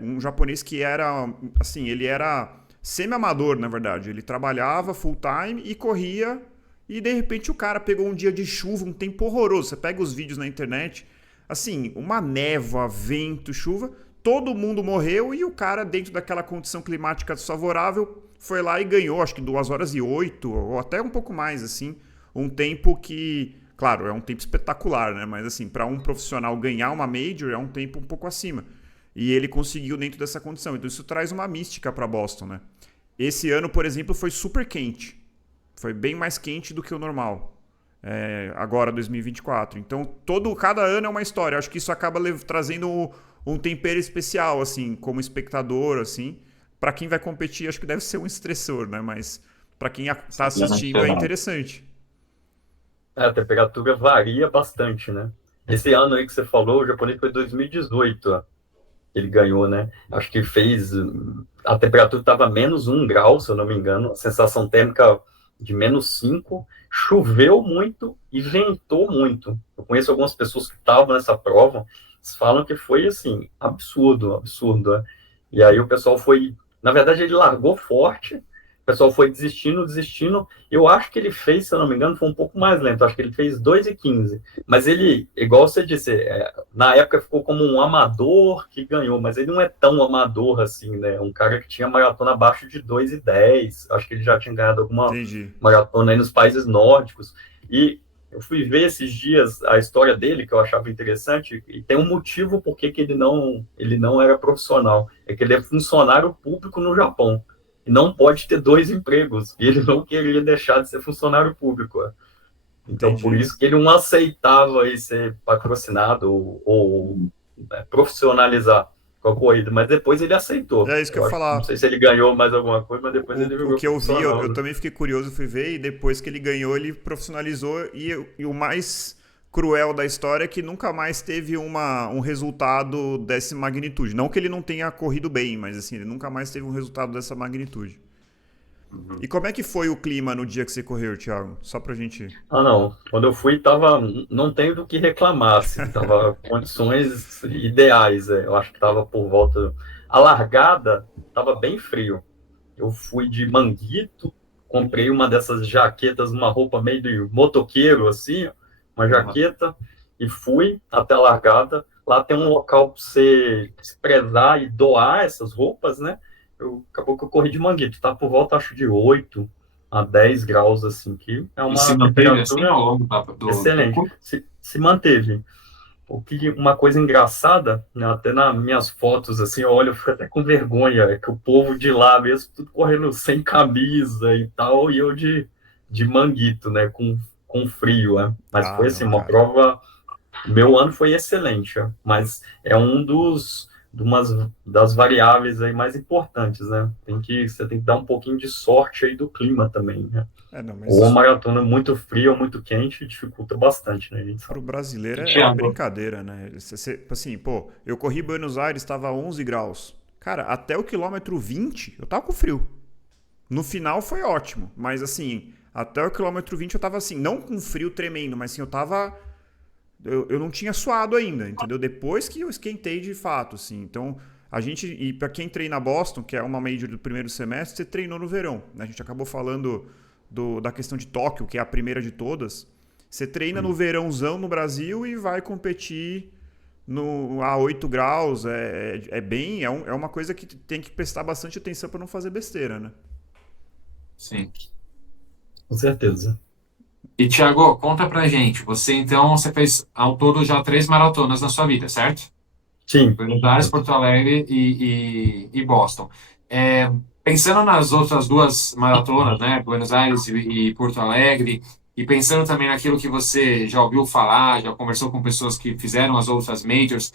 um japonês que era assim, ele era semi-amador, na verdade. Ele trabalhava full time e corria e de repente o cara pegou um dia de chuva, um tempo horroroso. Você pega os vídeos na internet, assim, uma névoa, vento, chuva, todo mundo morreu e o cara, dentro daquela condição climática desfavorável, foi lá e ganhou, acho que 2 horas e 8, ou até um pouco mais, assim. Um tempo que, claro, é um tempo espetacular, né? Mas, assim, para um profissional ganhar uma Major é um tempo um pouco acima. E ele conseguiu dentro dessa condição. Então, isso traz uma mística para Boston, né? Esse ano, por exemplo, foi super quente. Foi bem mais quente do que o normal. Agora, 2024. Então, cada ano é uma história. Acho que isso acaba trazendo um tempero especial, assim, como espectador, assim. Para quem vai competir, acho que deve ser um estressor, né? Mas para quem está assistindo é interessante. A temperatura varia bastante, né? Esse ano aí que você falou, o japonês foi 2018, ó. Ele ganhou, né? Acho que fez. A temperatura estava -1 grau, se eu não me engano, a sensação térmica de -5. Choveu muito e ventou muito. Eu conheço algumas pessoas que estavam nessa prova, eles falam que foi assim, absurdo, absurdo, né? E aí o pessoal foi. Na verdade, ele largou forte, o pessoal foi desistindo, desistindo. Eu acho que ele fez, se eu não me engano, foi um pouco mais lento, acho que ele fez 2:15. Mas ele, igual você disse, na época ficou como um amador que ganhou, mas ele não é tão amador assim, né? Um cara que tinha maratona abaixo de 2:10. Acho que ele já tinha ganhado alguma Entendi. maratona aí nos países nórdicos. E eu fui ver esses dias a história dele, que eu achava interessante, e tem um motivo por que ele não era profissional. É que ele é funcionário público no Japão. E não pode ter 2 empregos. E ele não queria deixar de ser funcionário público. Então, por Entendi. isso que ele não aceitava aí ser patrocinado ou profissionalizar com a corrida, mas depois ele aceitou. É isso que eu Eu ia acho, não sei falar. se ele ganhou mais alguma coisa, mas depois ele O virou que eu vi, eu, profissional, eu né? também fiquei curioso, fui ver, e depois que ele ganhou, ele profissionalizou. E o mais cruel da história é que nunca mais teve um resultado dessa magnitude. Não que ele não tenha corrido bem, mas assim, ele nunca mais teve um resultado dessa magnitude. E como é que foi o clima no dia que você correu, Thiago? Só pra gente. Ah, não. Quando eu fui, não tenho do que reclamar, assim, tava condições ideais. Eu acho que tava por volta. A largada tava bem frio. Eu fui de manguito, comprei uma dessas jaquetas, uma roupa meio de motoqueiro, assim, uma jaqueta, e fui até a largada. Lá tem um local para você se prezar e doar essas roupas, né? Acabou que eu corri de manguito, tá por volta, acho, de 8 a 10 graus, assim, que é e se uma manteve assim temperatura ao longo do excelente. percurso? Se manteve. Uma coisa engraçada, né, até nas minhas fotos, assim, eu olho, eu fico até com vergonha, é que o povo de lá mesmo, tudo correndo sem camisa e tal, e eu de manguito, né, com frio, né? Mas Ah, foi assim, não, uma cara. prova, meu ano foi excelente, ó, mas é de umas das variáveis aí mais importantes, né? Você tem que dar um pouquinho de sorte aí do clima também, né? Não, mas Ou uma isso maratona muito fria ou muito quente dificulta bastante, né, a gente pro sabe. brasileiro é Thiago, brincadeira, né? Assim, pô, eu corri Buenos Aires, tava 11 graus. Cara, até o quilômetro 20, eu tava com frio. No final foi ótimo, mas assim, até o quilômetro 20 eu tava assim, não com frio tremendo, mas assim, eu tava. Eu não tinha suado ainda, entendeu? Depois que eu esquentei de fato, assim. Então, e pra quem treina Boston, que é uma major do primeiro semestre, você treinou no verão, né? A gente acabou falando da questão de Tóquio, que é a primeira de todas. Você treina no verãozão no Brasil e vai competir a 8 graus. É uma coisa que tem que prestar bastante atenção para não fazer besteira, né? sim. Com certeza. E, Thiago, conta pra gente. Você fez ao todo já 3 maratonas na sua vida, certo? Sim. Buenos Aires, Porto Alegre e Boston. É, pensando nas outras 2 maratonas, né, Buenos Aires e Porto Alegre, e pensando também naquilo que você já ouviu falar, já conversou com pessoas que fizeram as outras majors,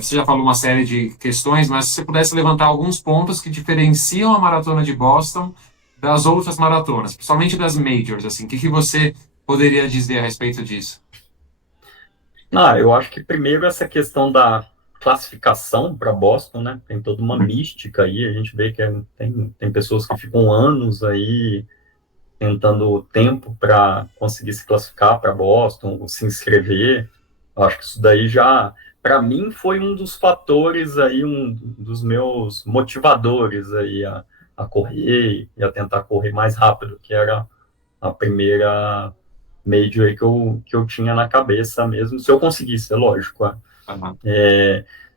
você já falou uma série de questões, mas se você pudesse levantar alguns pontos que diferenciam a maratona de Boston das outras maratonas, principalmente das majors, assim, o que que você poderia dizer a respeito disso? Eu acho que primeiro essa questão da classificação para Boston, né? Tem toda uma mística aí, a gente vê que tem pessoas que ficam anos aí tentando tempo para conseguir se classificar para Boston, se inscrever. Eu acho que isso daí já, para mim, foi um dos fatores aí, um dos meus motivadores aí a correr e a tentar correr mais rápido, que era a primeira major aí que eu tinha na cabeça mesmo, se eu conseguisse, é lógico. Aham.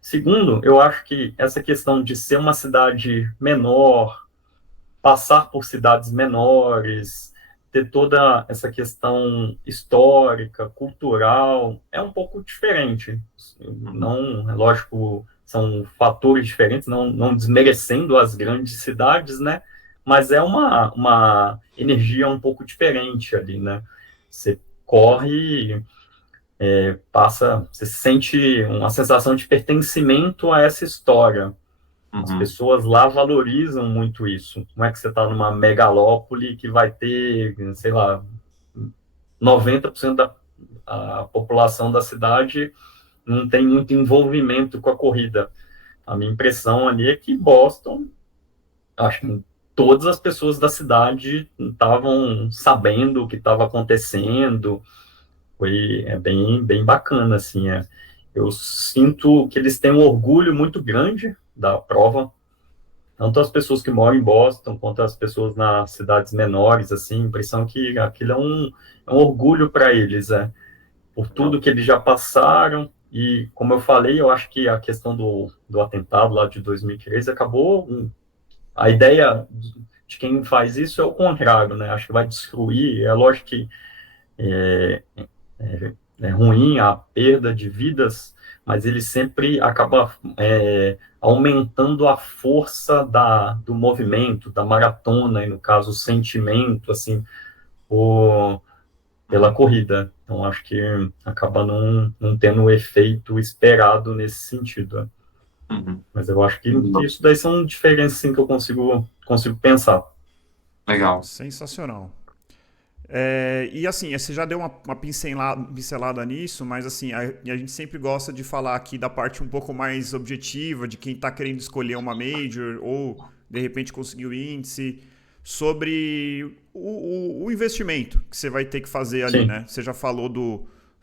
Segundo, eu acho que essa questão de ser uma cidade menor, passar por cidades menores, ter toda essa questão histórica, cultural, é um pouco diferente. Uhum. Não, é lógico, são fatores diferentes, não desmerecendo as grandes cidades, né? Mas é uma energia um pouco diferente ali, né? Você corre, você sente uma sensação de pertencimento a essa história. As Uhum. pessoas lá valorizam muito isso. Não é que você está numa megalópole que vai ter, sei lá, 90% da a população da cidade não tem muito envolvimento com a corrida. A minha impressão ali é que Boston, acho que todas as pessoas da cidade estavam sabendo o que estava acontecendo. Bem bacana, assim. Eu sinto que eles têm um orgulho muito grande da prova, tanto as pessoas que moram em Boston, quanto as pessoas nas cidades menores, assim, a impressão que aquilo é um orgulho para eles, por tudo Legal. que eles já passaram, e como eu falei, eu acho que a questão do atentado lá de 2013 acabou, a ideia de quem faz isso é o contrário, né, acho que vai destruir, é lógico que é, é ruim a perda de vidas, mas ele sempre acaba aumentando a força do movimento, da maratona, e no caso o sentimento, assim, pela Uhum. corrida. Então acho que acaba não tendo o efeito esperado nesse sentido. Uhum. Mas eu acho que isso daí são diferenças assim, que eu consigo pensar. Legal. Sensacional. E assim, você já deu uma pincelada nisso, mas assim, a gente sempre gosta de falar aqui da parte um pouco mais objetiva, de quem está querendo escolher uma major ou de repente conseguir o índice, sobre o investimento que você vai ter que fazer ali, Sim, né? Você já falou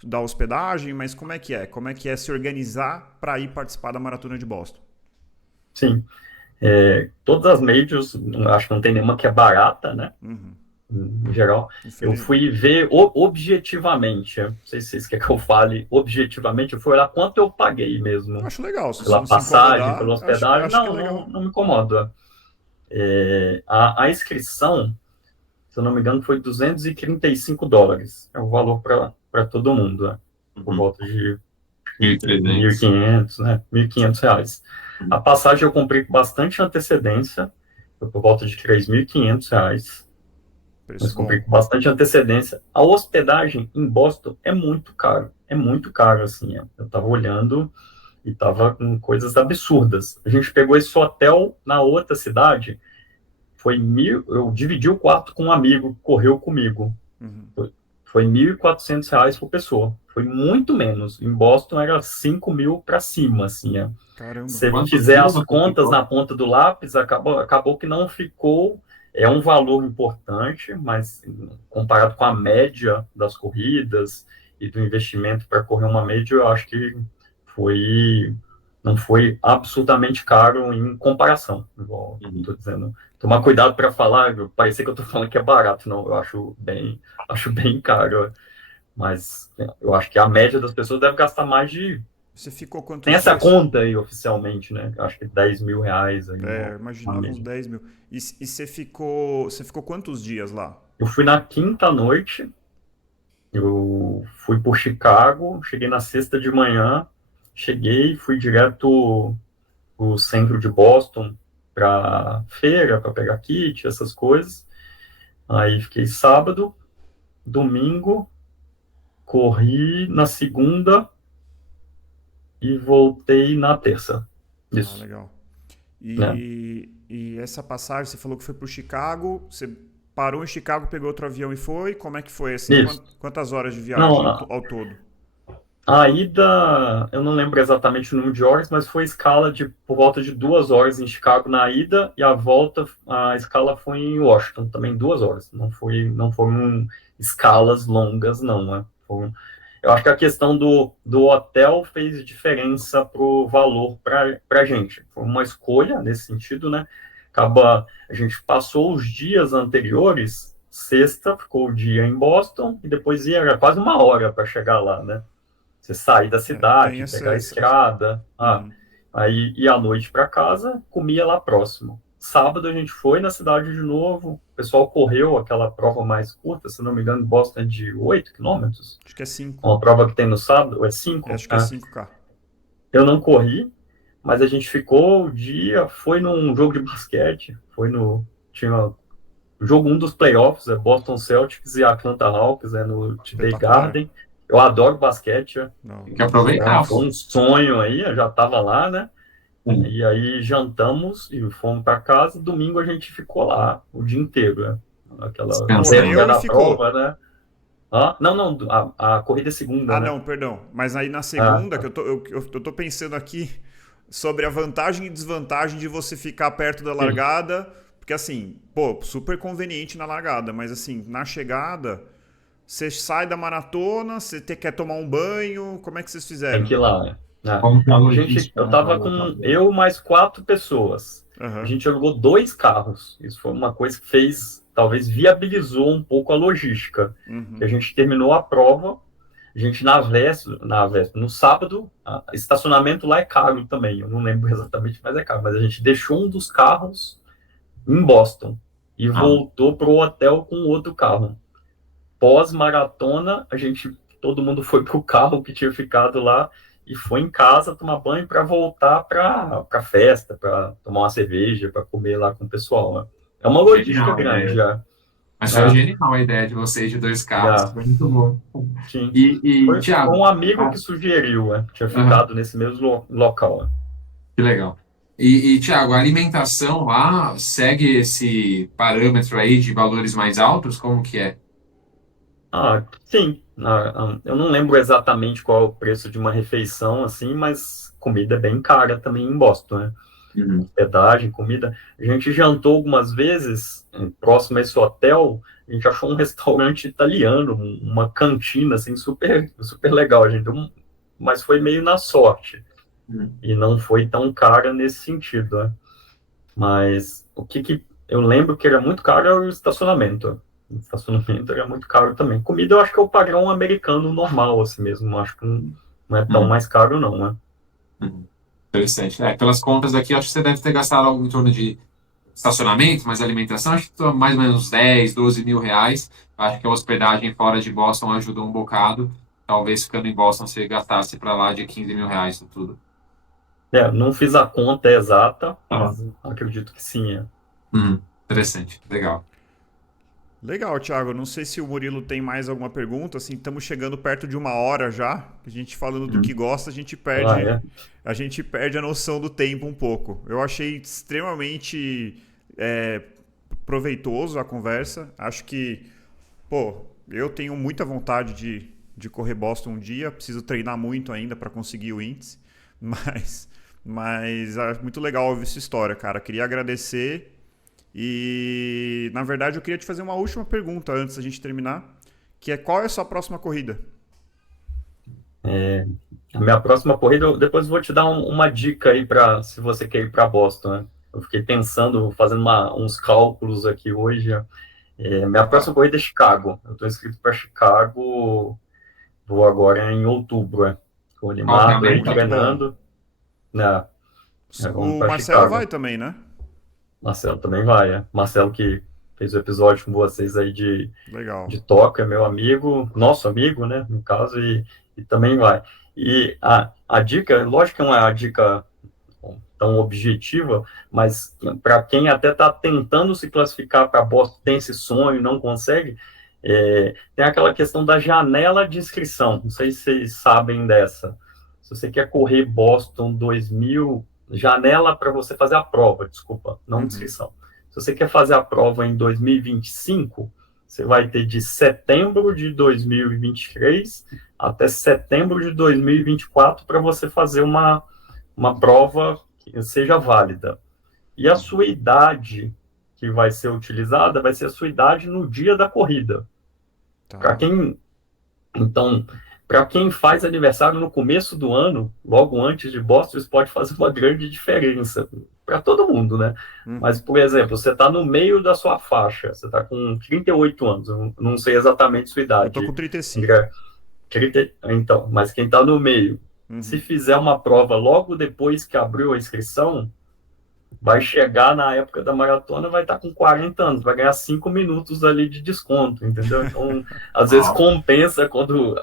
da hospedagem, mas como é que é? Como é que é se organizar para ir participar da Maratona de Boston? sim. Todas as majors, acho que não tem nenhuma que é barata, né? Uhum, Em geral, eu infelizmente. fui ver objetivamente, não sei se vocês querem que eu fale objetivamente, eu fui olhar quanto eu paguei Eu mesmo, acho legal, se você pela não se passagem, incomodar, pela hospedagem, acho que é não legal. me incomoda. A inscrição, se eu não me engano, foi US$ 235, é o valor para todo mundo, né? Por Uhum. volta de 1.300. 1.500, né? R$ 1.500. A Uhum. passagem eu comprei com bastante antecedência, foi por volta de R$ 3.500, mas Preço comprei bom. com bastante antecedência. A hospedagem em Boston é muito caro, assim. Eu estava olhando e estava com coisas absurdas. A gente pegou esse hotel na outra cidade, foi mil, eu dividi o quarto com um amigo que correu comigo. Uhum. Foi R$ 1.400 por pessoa. Foi muito menos. Em Boston era 5.000 para cima, assim. Caramba. Se você Quantos fizer dias as você contas ficou? na ponta do lápis, acabou que não ficou. É um valor importante, mas comparado com a média das corridas e do investimento para correr uma média, eu acho que foi não foi absolutamente caro em comparação, igual Uhum. estou dizendo. Tomar cuidado para falar, parecer que eu estou falando que é barato, não, eu acho bem caro, mas eu acho que a média das pessoas deve gastar mais de. Você ficou Tem quantos essa dias? conta aí oficialmente, né? Eu acho que R$ 10.000 aí, Eu uma imaginava uns média. 10 mil. E você ficou quantos dias lá? Eu fui na quinta noite Eu fui por Chicago, cheguei na sexta de manhã, fui direto pro centro de Boston para feira, para pegar kit, essas coisas. Aí fiquei sábado, domingo, corri na segunda e voltei na terça. Ah, Isso, legal. né? E essa passagem, você falou que foi pro Chicago, você parou em Chicago, pegou outro avião e foi? Como é que foi, assim? Isso. Quantas horas de Não, viagem ao todo? a ida, eu não lembro exatamente o número de horas, mas foi escala de por volta de 2 horas em Chicago na ida e a volta, a escala foi em Washington, também 2 horas. Não foram escalas longas, não, né? Eu acho que a questão do hotel fez diferença pro valor para gente. Foi uma escolha nesse sentido, né? A gente passou os dias anteriores, sexta, ficou o dia em Boston e depois era quase 1 hora para chegar lá, né? Você sair da É, tem cidade, essa, pegar a essa... estrada, Uhum. aí ia à noite para casa, comia lá próximo. Sábado a gente foi na cidade de novo, o pessoal correu aquela prova mais curta, se não me engano, Boston é de 8 quilômetros. Acho que é 5. Uma prova que tem no sábado, é 5. Acho que é 5K. Eu não corri, mas a gente ficou o dia, foi num jogo de basquete, tinha jogo um dos playoffs, é Boston Celtics e Atlanta Hawks, é no TD Espetacular. Garden. Eu adoro basquete, Não. Tem que aproveitar, foi pô. um sonho aí, eu já estava lá, né? Hum. E aí jantamos e fomos para casa. Domingo a gente ficou lá o dia inteiro, né? Aquela véspera Descansando. Correu e da ficou. prova, né? Não, a corrida é segunda, Ah, né? não, perdão. Mas aí na Ah, segunda, que eu tô pensando aqui sobre a vantagem e desvantagem de você ficar perto da sim, largada, porque assim, pô, super conveniente na largada, mas assim, na chegada, você sai da maratona, quer tomar um banho, como é que vocês tem fizeram? que ir lá, né? Como que é a Eu logística, né, para tava voltar com pro... eu mais 4 pessoas. A Aham. gente alugou 2 carros. Isso foi uma coisa que talvez viabilizou um pouco a logística. Que a Uhum. gente terminou a prova, a gente no sábado, estacionamento lá é caro também. Eu não lembro exatamente, mas é caro. Mas a gente deixou um dos carros em Boston e Ah, voltou para o hotel com outro carro. Pós-maratona, todo mundo foi pro carro que tinha ficado lá e foi em casa tomar banho para voltar para festa, para tomar uma cerveja, para comer lá com o pessoal, né? É uma logística genial a grande ideia. já. Mas foi Ah, genial a ideia de vocês de dois carros. já, Foi muito bom. sim. E Foi um Thiago, amigo que sugeriu, né? Tinha aham, ficado nesse mesmo local. Né? que legal. Thiago, a alimentação lá segue esse parâmetro aí de valores mais altos? Como que é? Sim. Eu não lembro exatamente qual é o preço de uma refeição, assim, mas comida é bem cara também em Boston, né? Uhum. Hospedagem, comida. A gente jantou algumas vezes, próximo a esse hotel, a gente achou um restaurante italiano, uma cantina, assim, super, super legal. Mas foi meio na sorte, Uhum. e não foi tão cara nesse sentido, né? Mas o que eu lembro que era muito caro era o estacionamento. O estacionamento era muito caro também. Comida eu acho que é o padrão americano normal, assim mesmo. Acho que não é tão Uhum. mais caro, não, né? Uhum. Interessante. É, pelas contas daqui, acho que você deve ter gastado algo em torno de estacionamento, mais alimentação, acho que mais ou menos 10, 12 mil reais. Acho que a hospedagem fora de Boston ajudou um bocado. Talvez ficando em Boston você gastasse para lá de 15 mil reais em tudo. Não fiz a conta exata, Tá. mas acredito que sim. Interessante, legal. Legal, Thiago. Não sei se o Murilo tem mais alguma pergunta. Assim, estamos chegando perto de 1 hora já. A gente falando do que Uhum. gosta, É. a gente perde a noção do tempo um pouco. Eu achei extremamente é, proveitoso a conversa. Acho que, pô, eu tenho muita vontade de correr Boston um dia. Preciso treinar muito ainda para conseguir o índice, mas, mas é muito legal ouvir essa história, cara. Queria agradecer e, na verdade, eu queria te fazer uma última pergunta antes da gente terminar, que é qual é a sua próxima corrida? A minha próxima corrida, eu depois vou te dar uma dica aí para se você quer ir para Boston, né? Eu fiquei pensando, fazendo uns cálculos aqui hoje. Minha Tá. próxima corrida é Chicago. Eu estou inscrito para Chicago, vou agora em outubro. Estou Qual que é a animado aí, meta? Muito bom. treinando. Né? Vamos O para Marcelo vai Chicago. também, né? Marcelo também vai, é. Marcelo que fez o episódio com vocês aí Legal. de Tóquio, é meu amigo, nosso amigo, né, no caso, e também vai. E a dica, lógico que não é uma dica tão objetiva, mas para quem até está tentando se classificar para Boston, tem esse sonho e não consegue, tem aquela questão da janela de inscrição, não sei se vocês sabem dessa. Se você quer correr Boston 2000, janela para você fazer a prova, desculpa, não inscrição. Se você quer fazer a prova em 2025, você vai ter de setembro de 2023 até setembro de 2024 para você fazer uma prova que seja válida. E a sua idade que vai ser utilizada vai ser a sua idade no dia da corrida. Tá. Para quem faz aniversário no começo do ano, logo antes de Boston, isso pode fazer uma grande diferença para todo mundo, né? Mas, por exemplo, você está no meio da sua faixa, você está com 38 anos, eu não sei exatamente sua idade. Eu tô com 35. Então, mas quem está no meio, se fizer uma prova logo depois que abriu a inscrição, vai chegar na época da maratona, vai estar com 40 anos, vai ganhar 5 minutos ali de desconto, entendeu? Então, às vezes compensa quando...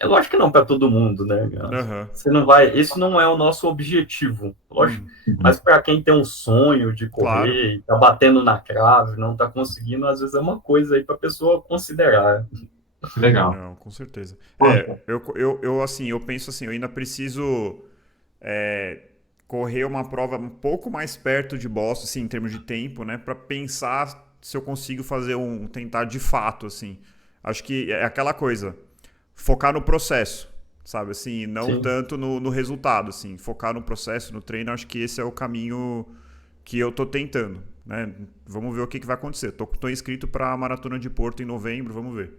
É lógico que não para todo mundo, né? Você não vai... Esse não é o nosso objetivo, lógico. Mas para quem tem um sonho de correr, tá batendo na trave, não tá conseguindo, às vezes é uma coisa aí para a pessoa considerar. Legal. Não, com certeza. Eu penso assim, eu ainda preciso correr uma prova um pouco mais perto de Boston, assim, em termos de tempo, né? Para pensar se eu consigo fazer tentar de fato, assim. Acho que é aquela coisa, focar no processo, sabe? Assim, não tanto no resultado, assim. Focar no processo, no treino, acho que esse é o caminho que eu tô tentando, né? Vamos ver o que vai acontecer. Tô inscrito para a Maratona de Porto em novembro, vamos ver.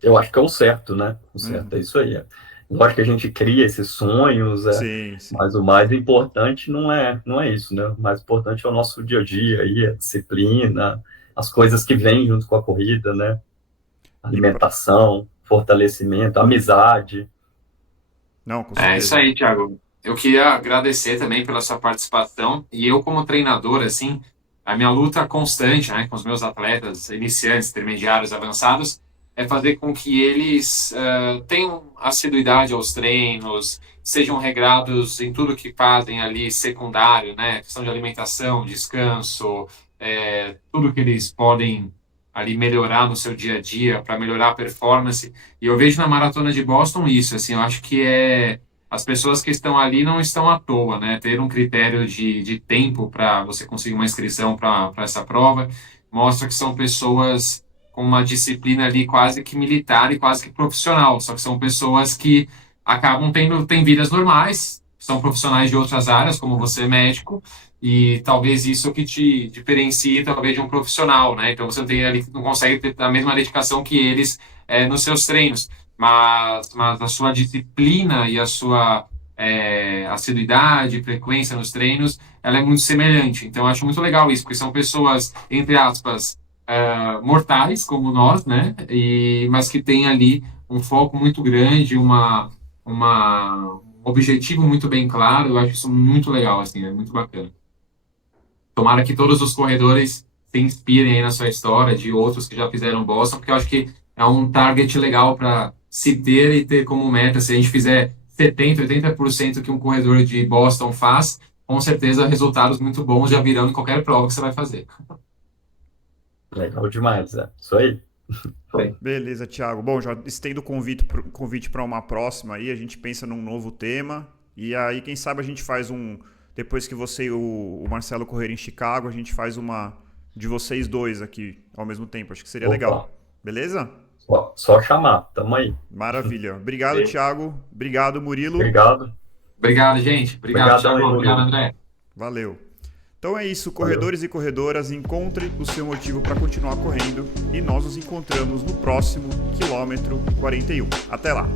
Eu acho que é o certo, né? O certo é isso aí. Lógico que a gente cria esses sonhos, sim. Mas o mais importante não é isso, né? O mais importante é o nosso dia a dia, aí, a disciplina, as coisas que vêm junto com a corrida, né? Alimentação, fortalecimento, amizade. Não, com certeza. É isso aí, Thiago. Eu queria agradecer também pela sua participação. E eu, como treinador, assim, a minha luta constante, né, com os meus atletas iniciantes, intermediários, avançados, é fazer com que eles tenham assiduidade aos treinos, sejam regrados em tudo que fazem ali secundário, né? Questão de alimentação, descanso, tudo que eles podem ali melhorar no seu dia a dia para melhorar a performance. E eu vejo na Maratona de Boston isso, assim, eu acho que as pessoas que estão ali não estão à toa, né? Ter um critério de tempo para você conseguir uma inscrição para essa prova mostra que são pessoas com uma disciplina ali quase que militar e quase que profissional, só que são pessoas que acabam têm vidas normais, são profissionais de outras áreas, como você é médico, e talvez isso que te diferencie talvez de um profissional, né? Então você não consegue ter a mesma dedicação que eles nos seus treinos, mas a sua disciplina e a sua assiduidade, frequência nos treinos, ela é muito semelhante. Então eu acho muito legal isso, porque são pessoas, entre aspas, mortais como nós, né? Mas que tem ali um foco muito grande, um objetivo muito bem claro. Eu acho isso muito legal, assim, é muito bacana. Tomara que todos os corredores se inspirem aí na sua história, de outros que já fizeram Boston, porque eu acho que é um target legal para se ter e ter como meta. Se a gente fizer 70%, 80% que um corredor de Boston faz, com certeza resultados muito bons já virão em qualquer prova que você vai fazer. Legal demais, isso aí. Beleza, Thiago. Bom, já estendo o convite para uma próxima aí, a gente pensa num novo tema, e aí quem sabe a gente faz depois que você e o Marcelo correrem em Chicago, a gente faz uma de vocês dois aqui ao mesmo tempo, acho que seria legal. Beleza? Só chamar, tamo aí. Maravilha. Obrigado, Thiago. Obrigado, Murilo. Obrigado, gente. Obrigado, Thiago. Obrigado, André. Valeu. Então é isso, corredores e corredoras, encontre o seu motivo para continuar correndo e nós nos encontramos no próximo quilômetro 41. Até lá!